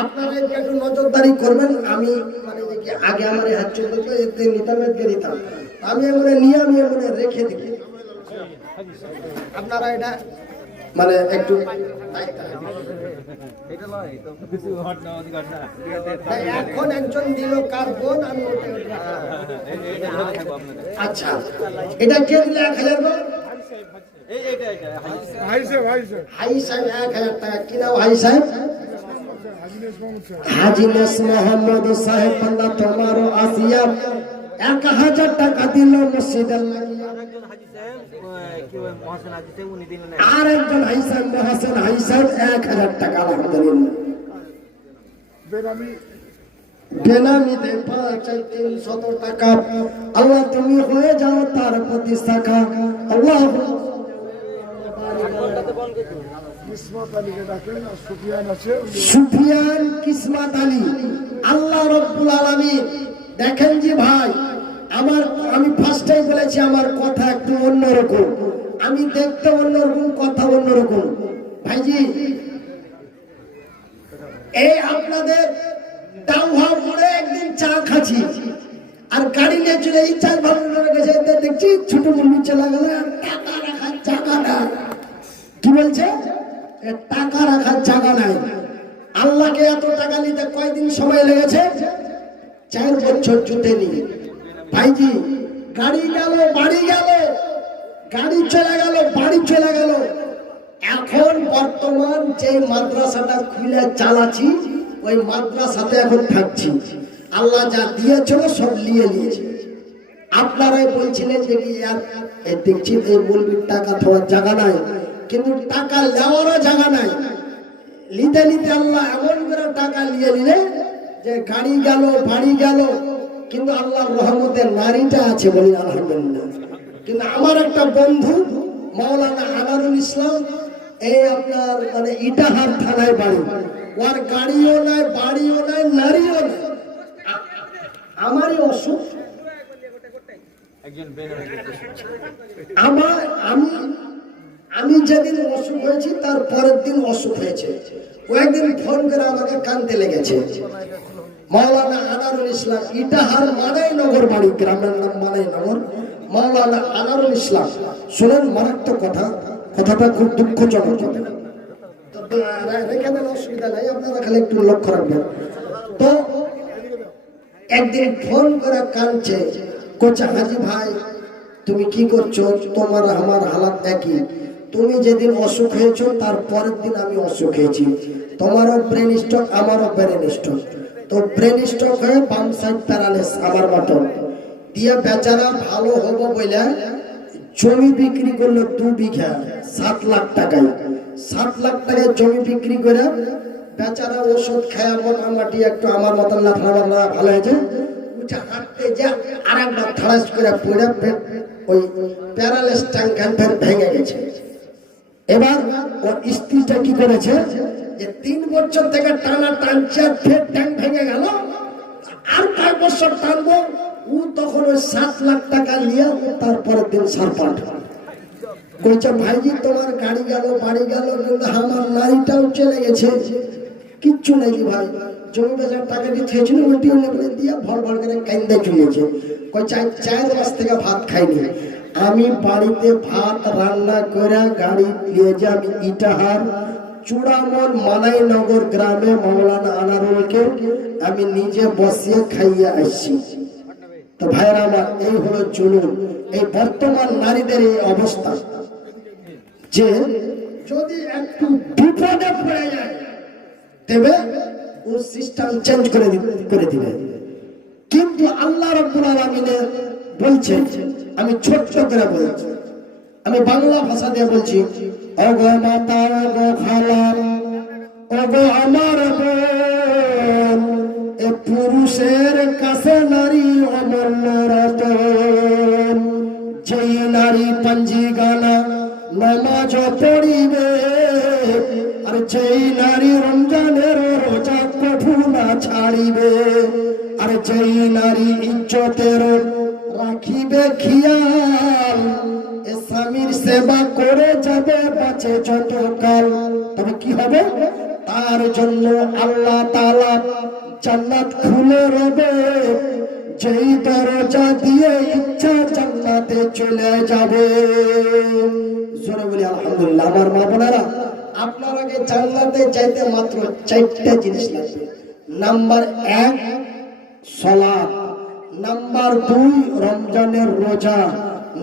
আপনারা একটু নজরদারি করবেন। আমি মানে আগে আমার হাত চলতো তো, এতে নিতাম এতে নিতাম, আমি এমন নিয়ে আমি এমন রেখে দিব। আপনারা এটা মানে একটু এখন একজন দিল কার বোন, আমি আচ্ছা এটা কে দিলে 1000 বোন? হাই সাহেব 1000 টাকা। কি নাম হাই সাহেব? হাজি নেস মোহাম্মদ সাহেব, আল্লাহ তোমারও আসিয়া 1000 টাকা দিল মসজিদের লাগিয়ে। আর একজন হাই সাহেব মহসেন হাই সাহেব 1000 টাকা, আলহামদুলিল্লাহ। বেনামিতে 300 টাকা। আল্লাহ তুমি হয়ে যাও তার প্রতি সাকা। আল্লাহ সুফিয়ান কিসমত আলী, আল্লাহ রব্বুল আলামিন। দেখেন জি ভাই, আমি ফার্স্টেই বলেছি আমার কথা একটু অন্যরকম, আমি দেখতে অন্যরকম, কথা অন্যরকম। ভাইজি, এই আপনাদের টাউহা মোড়ে একদিন চা খাচ্ছি, আর গাড়ি নিয়ে চলে এই চা ভালো গেছে, দেখছি ছোট মুরগি চলে গেল, টাকা রাখার জায়গা নাই। কি বলছে? টাকা রাখার জায়গা নাই। আল্লাহকে এত টাকা নিতে কয়দিন সময় লেগেছে? 4 বছর জুতে নিয়ে। ভাইজি, গাড়ি গেল, বাড়ি গেল, গাড়ি চলে গেল, বাড়ি চলে গেল। এখন বর্তমান যে মাদ্রাসাটা খুলে চালাচ্ছি, ওই মাদ্রাসাতে এখন থাকছি। আল্লাহ যা দিয়েছিল সব নিয়ে নিয়েছে। আপনারাই বলছিলেন যে কি আর দেখছি এই মৌলবীর টাকা থাকার জায়গা নাই, কিন্তু টাকা নেওয়ারও জায়গা নাই। নিতে নিতে আল্লাহ এমন করে টাকা নিয়ে নিলে যে গাড়ি গেল, বাড়ি গেল, কিন্তু আল্লাহর রহমতে নারীটা আছে, বলি আলহামদুলিল্লাহ। কিন্তু আমার একটা বন্ধু মাওলানা আনারুল ইসলাম, এই আপনার মানে ইটাহার থানায় বাড়ি। ওর গাড়িও নাই, বাড়িও নাই, নারীও নাই। আমারই অসুখ, আমি যেদিন অসুখ হয়েছি তার পরের দিন অসুখ হয়েছে। কয়েকদিন ফোন করে আমাকে কানতে লেগেছে। মাওলানা আনারুল ইসলাম, ইটাহার মানাইনগর বাড়ি, গ্রামের নাম মানাইনগর। মাওলানা আনারুল ইসলাম, শোনেন মারাত্মক কথা, কথাটা খুব দুঃখজনক কথা, রেখে দেন, অসুবিধা নাই, আপনারা খালি একটু লক্ষ্য রাখবেন। তো একদিন ফোন করে কাঁদছে, কোচা হাজি ভাই তুমি কি করছো, তোমার আমার হালাত একই, তুমি যেদিন অসুখ হয়েছো তার পরের দিন আমি অসুখ হয়েছি, তোমারও ব্রেন স্ট্রোক আমারও ব্রেন স্ট্রোক। তো ব্রেন স্ট্রোক হয়ে বাম সাইড প্যারালাইস আমার মতো দিয়ে বেচারা ভালো হবো বলে জমি বিক্রি করলো 2 বিঘা 7 লাখ টাকায়। 7 লাখ টাকায় জমি বিক্রি করে বেচারা ওষুধ খায়া মোটামুটি একটু আমার মতন লাফালা ভালো হয়েছে। উঠে হাঁটতে যা আরেকবার ঠাড়াস করে পড়ে ওই প্যারালাইস ট্যাঙ্ক ভেঙে গেছে। এবার ওর স্ত্রীটা কি করেছে, যে 3 বছর থেকে টানা টানছে, ফের ট্যাঙ্ক ভেঙে গেল, আর 5 বছর টানবো। ও তখন ওই 7 লাখ টাকা নিয়ে তারপরের দিন সারপাট কইছে, ভাইজি তোমার গাড়ি গেল, বাড়ি গেল, কিন্তু আমার নারীটাও চলে গেছে, কিচ্ছু নেই ভাই, জমি বেচার টাকা দিয়ে খেয়েছিল, ওটিও নেবলে দিয়ে ভর ভর করে কান্দে চলেছে। কইছে 4 মাস থেকে ভাত খাইনি, আমি বাড়িতে ভাত রান্না করে গাড়ি নিয়ে যে আমি ইটাহার চূড়ামন মানাইনগর গ্রামে মাওলানা আনারুলকে আমি নিজে বসিয়ে খাইয়ে আসছি। তো ভাইরা আমার, এই হলো জুলুম, এই বর্তমান নারীদের এই অবস্থা, যে যদি একটু বিপদে পড়ে যায় দেবে ও সিস্টেম চেঞ্জ করে দিবে। কিন্তু আল্লাহ রাব্বুল আলামিন বলছেন, আমি ছোট্ট করে বলছি, আমি বাংলা ভাষা দিয়ে বলছি, ওগো মাতা, ওগো খালা, ওগো আমার বোন, এ পুরুষের কাছে নারী অমূল্য রতন। যেই নারী পাঞ্জি গানা নামাজ পড়িবে, আর যেই নারী রমজানের রোজা কঠু না ছাড়িবে, আর যেই নারী ইজ্জতের রাখিবে খিয়াল, এ স্বামীর সেবা করে যাবে বাঁচে যতকাল। তবে কি হবে, তার জন্য আল্লাহ তাআলা জান্নাত খুলে রবে, যেই দরজা দিয়ে ইচ্ছা জান্নাতে চলে যাবে। জোরে বলি আলহামদুলিল্লাহ। আমার মা বোনেরা, আপনার আগে জান্নাতে যাইতে মাত্র 4টা জিনিস লাগবে। নাম্বার 1 সালাত, নাম্বার 2 রমজানের রোজা,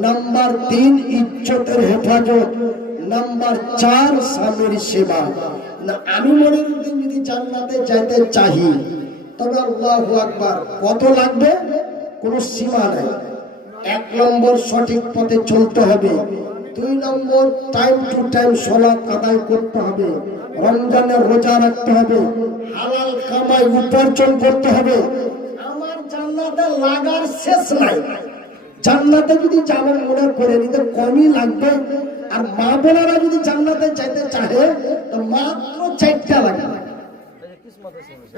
নাম্বার 3 ইজ্জতের হেফাজত, নাম্বার 4 স্বামীর সেবা। না, আমি মনিরউদ্দিন যদি জান্নাতে যাইতে চাই, তবে আল্লাহু আকবার, কত লাগবে কোনো সীমা নাই। 1 নম্বর সঠিক পথে চলতে হবে, 2 নম্বর টাইম টু টাইম সালাত আদায় করতে হবে, রমজানের রোজা রাখতে হবে, হালাল কামাই উপার্জন করতে হবে। আমার জান্নাতে লাগার শেষ নাই। জান্নাতে যদি যাবেন মনে করে নিতে কমই লাগবে। আর মা বোনেরা যদি জান্নাতে যাইতে চাহে তো মাত্র 4টা লাগবে।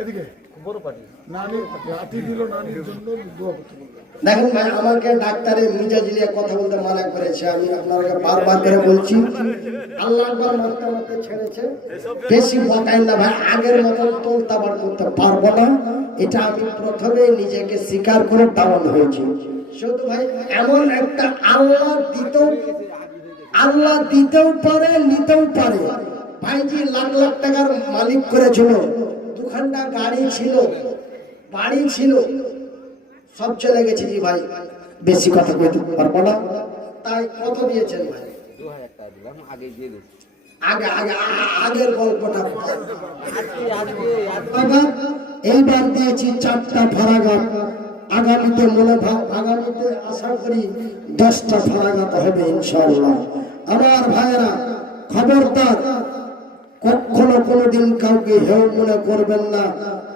এদিকে বড় পার্টি নানি হাতি দিল, নানির জন্য দোয়া করতে বলবেন। দেখুন ভাই, আমাকে ডাক্তারে মিজাজিলিয়া কথা বলতে মানা করেছে, আমি আপনাকে বারবার করে বলছি, আল্লাহ একবার মারতে মারতে ছেড়েছে, বেশি বকাই না ভাই, আগের মতন তোলতাবার করতে পারবো না, এটা আমি প্রথমে নিজেকে স্বীকার করে ডাউন হয়েছি। শুধু ভাই এমন একটা আল্লাহ দিতেও পারে, নিতেও পারে। ভাইজি লাখ লাখ টাকার মালিক করেছিল, 2খানা গাড়ি ছিল, বাড়ি ছিল, সব চলে গেছে। জি ভাই, বেশি কথা কইতে পারবো না। তাই কত দিয়েছেন ভাই? 2000 টাকা দিলাম, আগে দিয়ে দিচ্ছি। আগের গল্পটা এইবার দিয়েছি 4টা ফারাগাত। আগামীতে আগামীতে আশা করি 10টা ফারাগাত হবে ইনশাআল্লাহ। আমার ভাইয়েরা, খবরদার কখনো কোনোদিন কাউকে হেউ মনে করবেন না।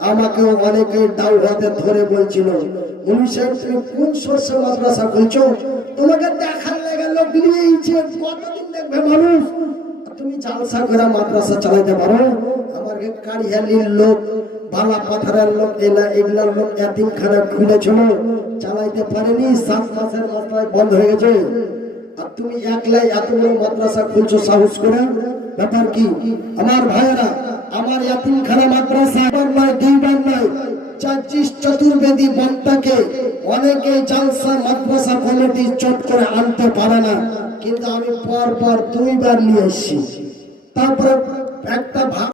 আমাকেও অনেকে দাওয়াতে ধরে বলছিল, মুনি সাহেব তুমি কোন সরষে মাদ্রাসা খুলছো, তোমাকে দেখার লেগে লোক নিয়েছে, কতদিন দেখবে মানুষ? তুমি জালসা করে মাদ্রাসা চালাইতে পারো? আমার কারিয়ালির লোক, বালা পাথরের লোক, এগুলার লোক এতিমখানা খুলেছিল, চালাইতে পারেনি, 7 মাসের মাত্রায় বন্ধ হয়ে গেছে। আর তুমি একলাই এত বড় মাদ্রাসা খুলছো সাহস করে, ব্যাপার কি? আমার ভাইয়েরা, আমার এতিমখানা মাদ্রাসা একবার নয়, 2বার নয়, 24 চতুর্বেদী বক্তাকে অনেকে জালসা মাদ্রাসা কমিটি চট করে আনতে পারে না, কিন্তু আমি পর 2বার নিয়ে এসেছি। তারপরে একটা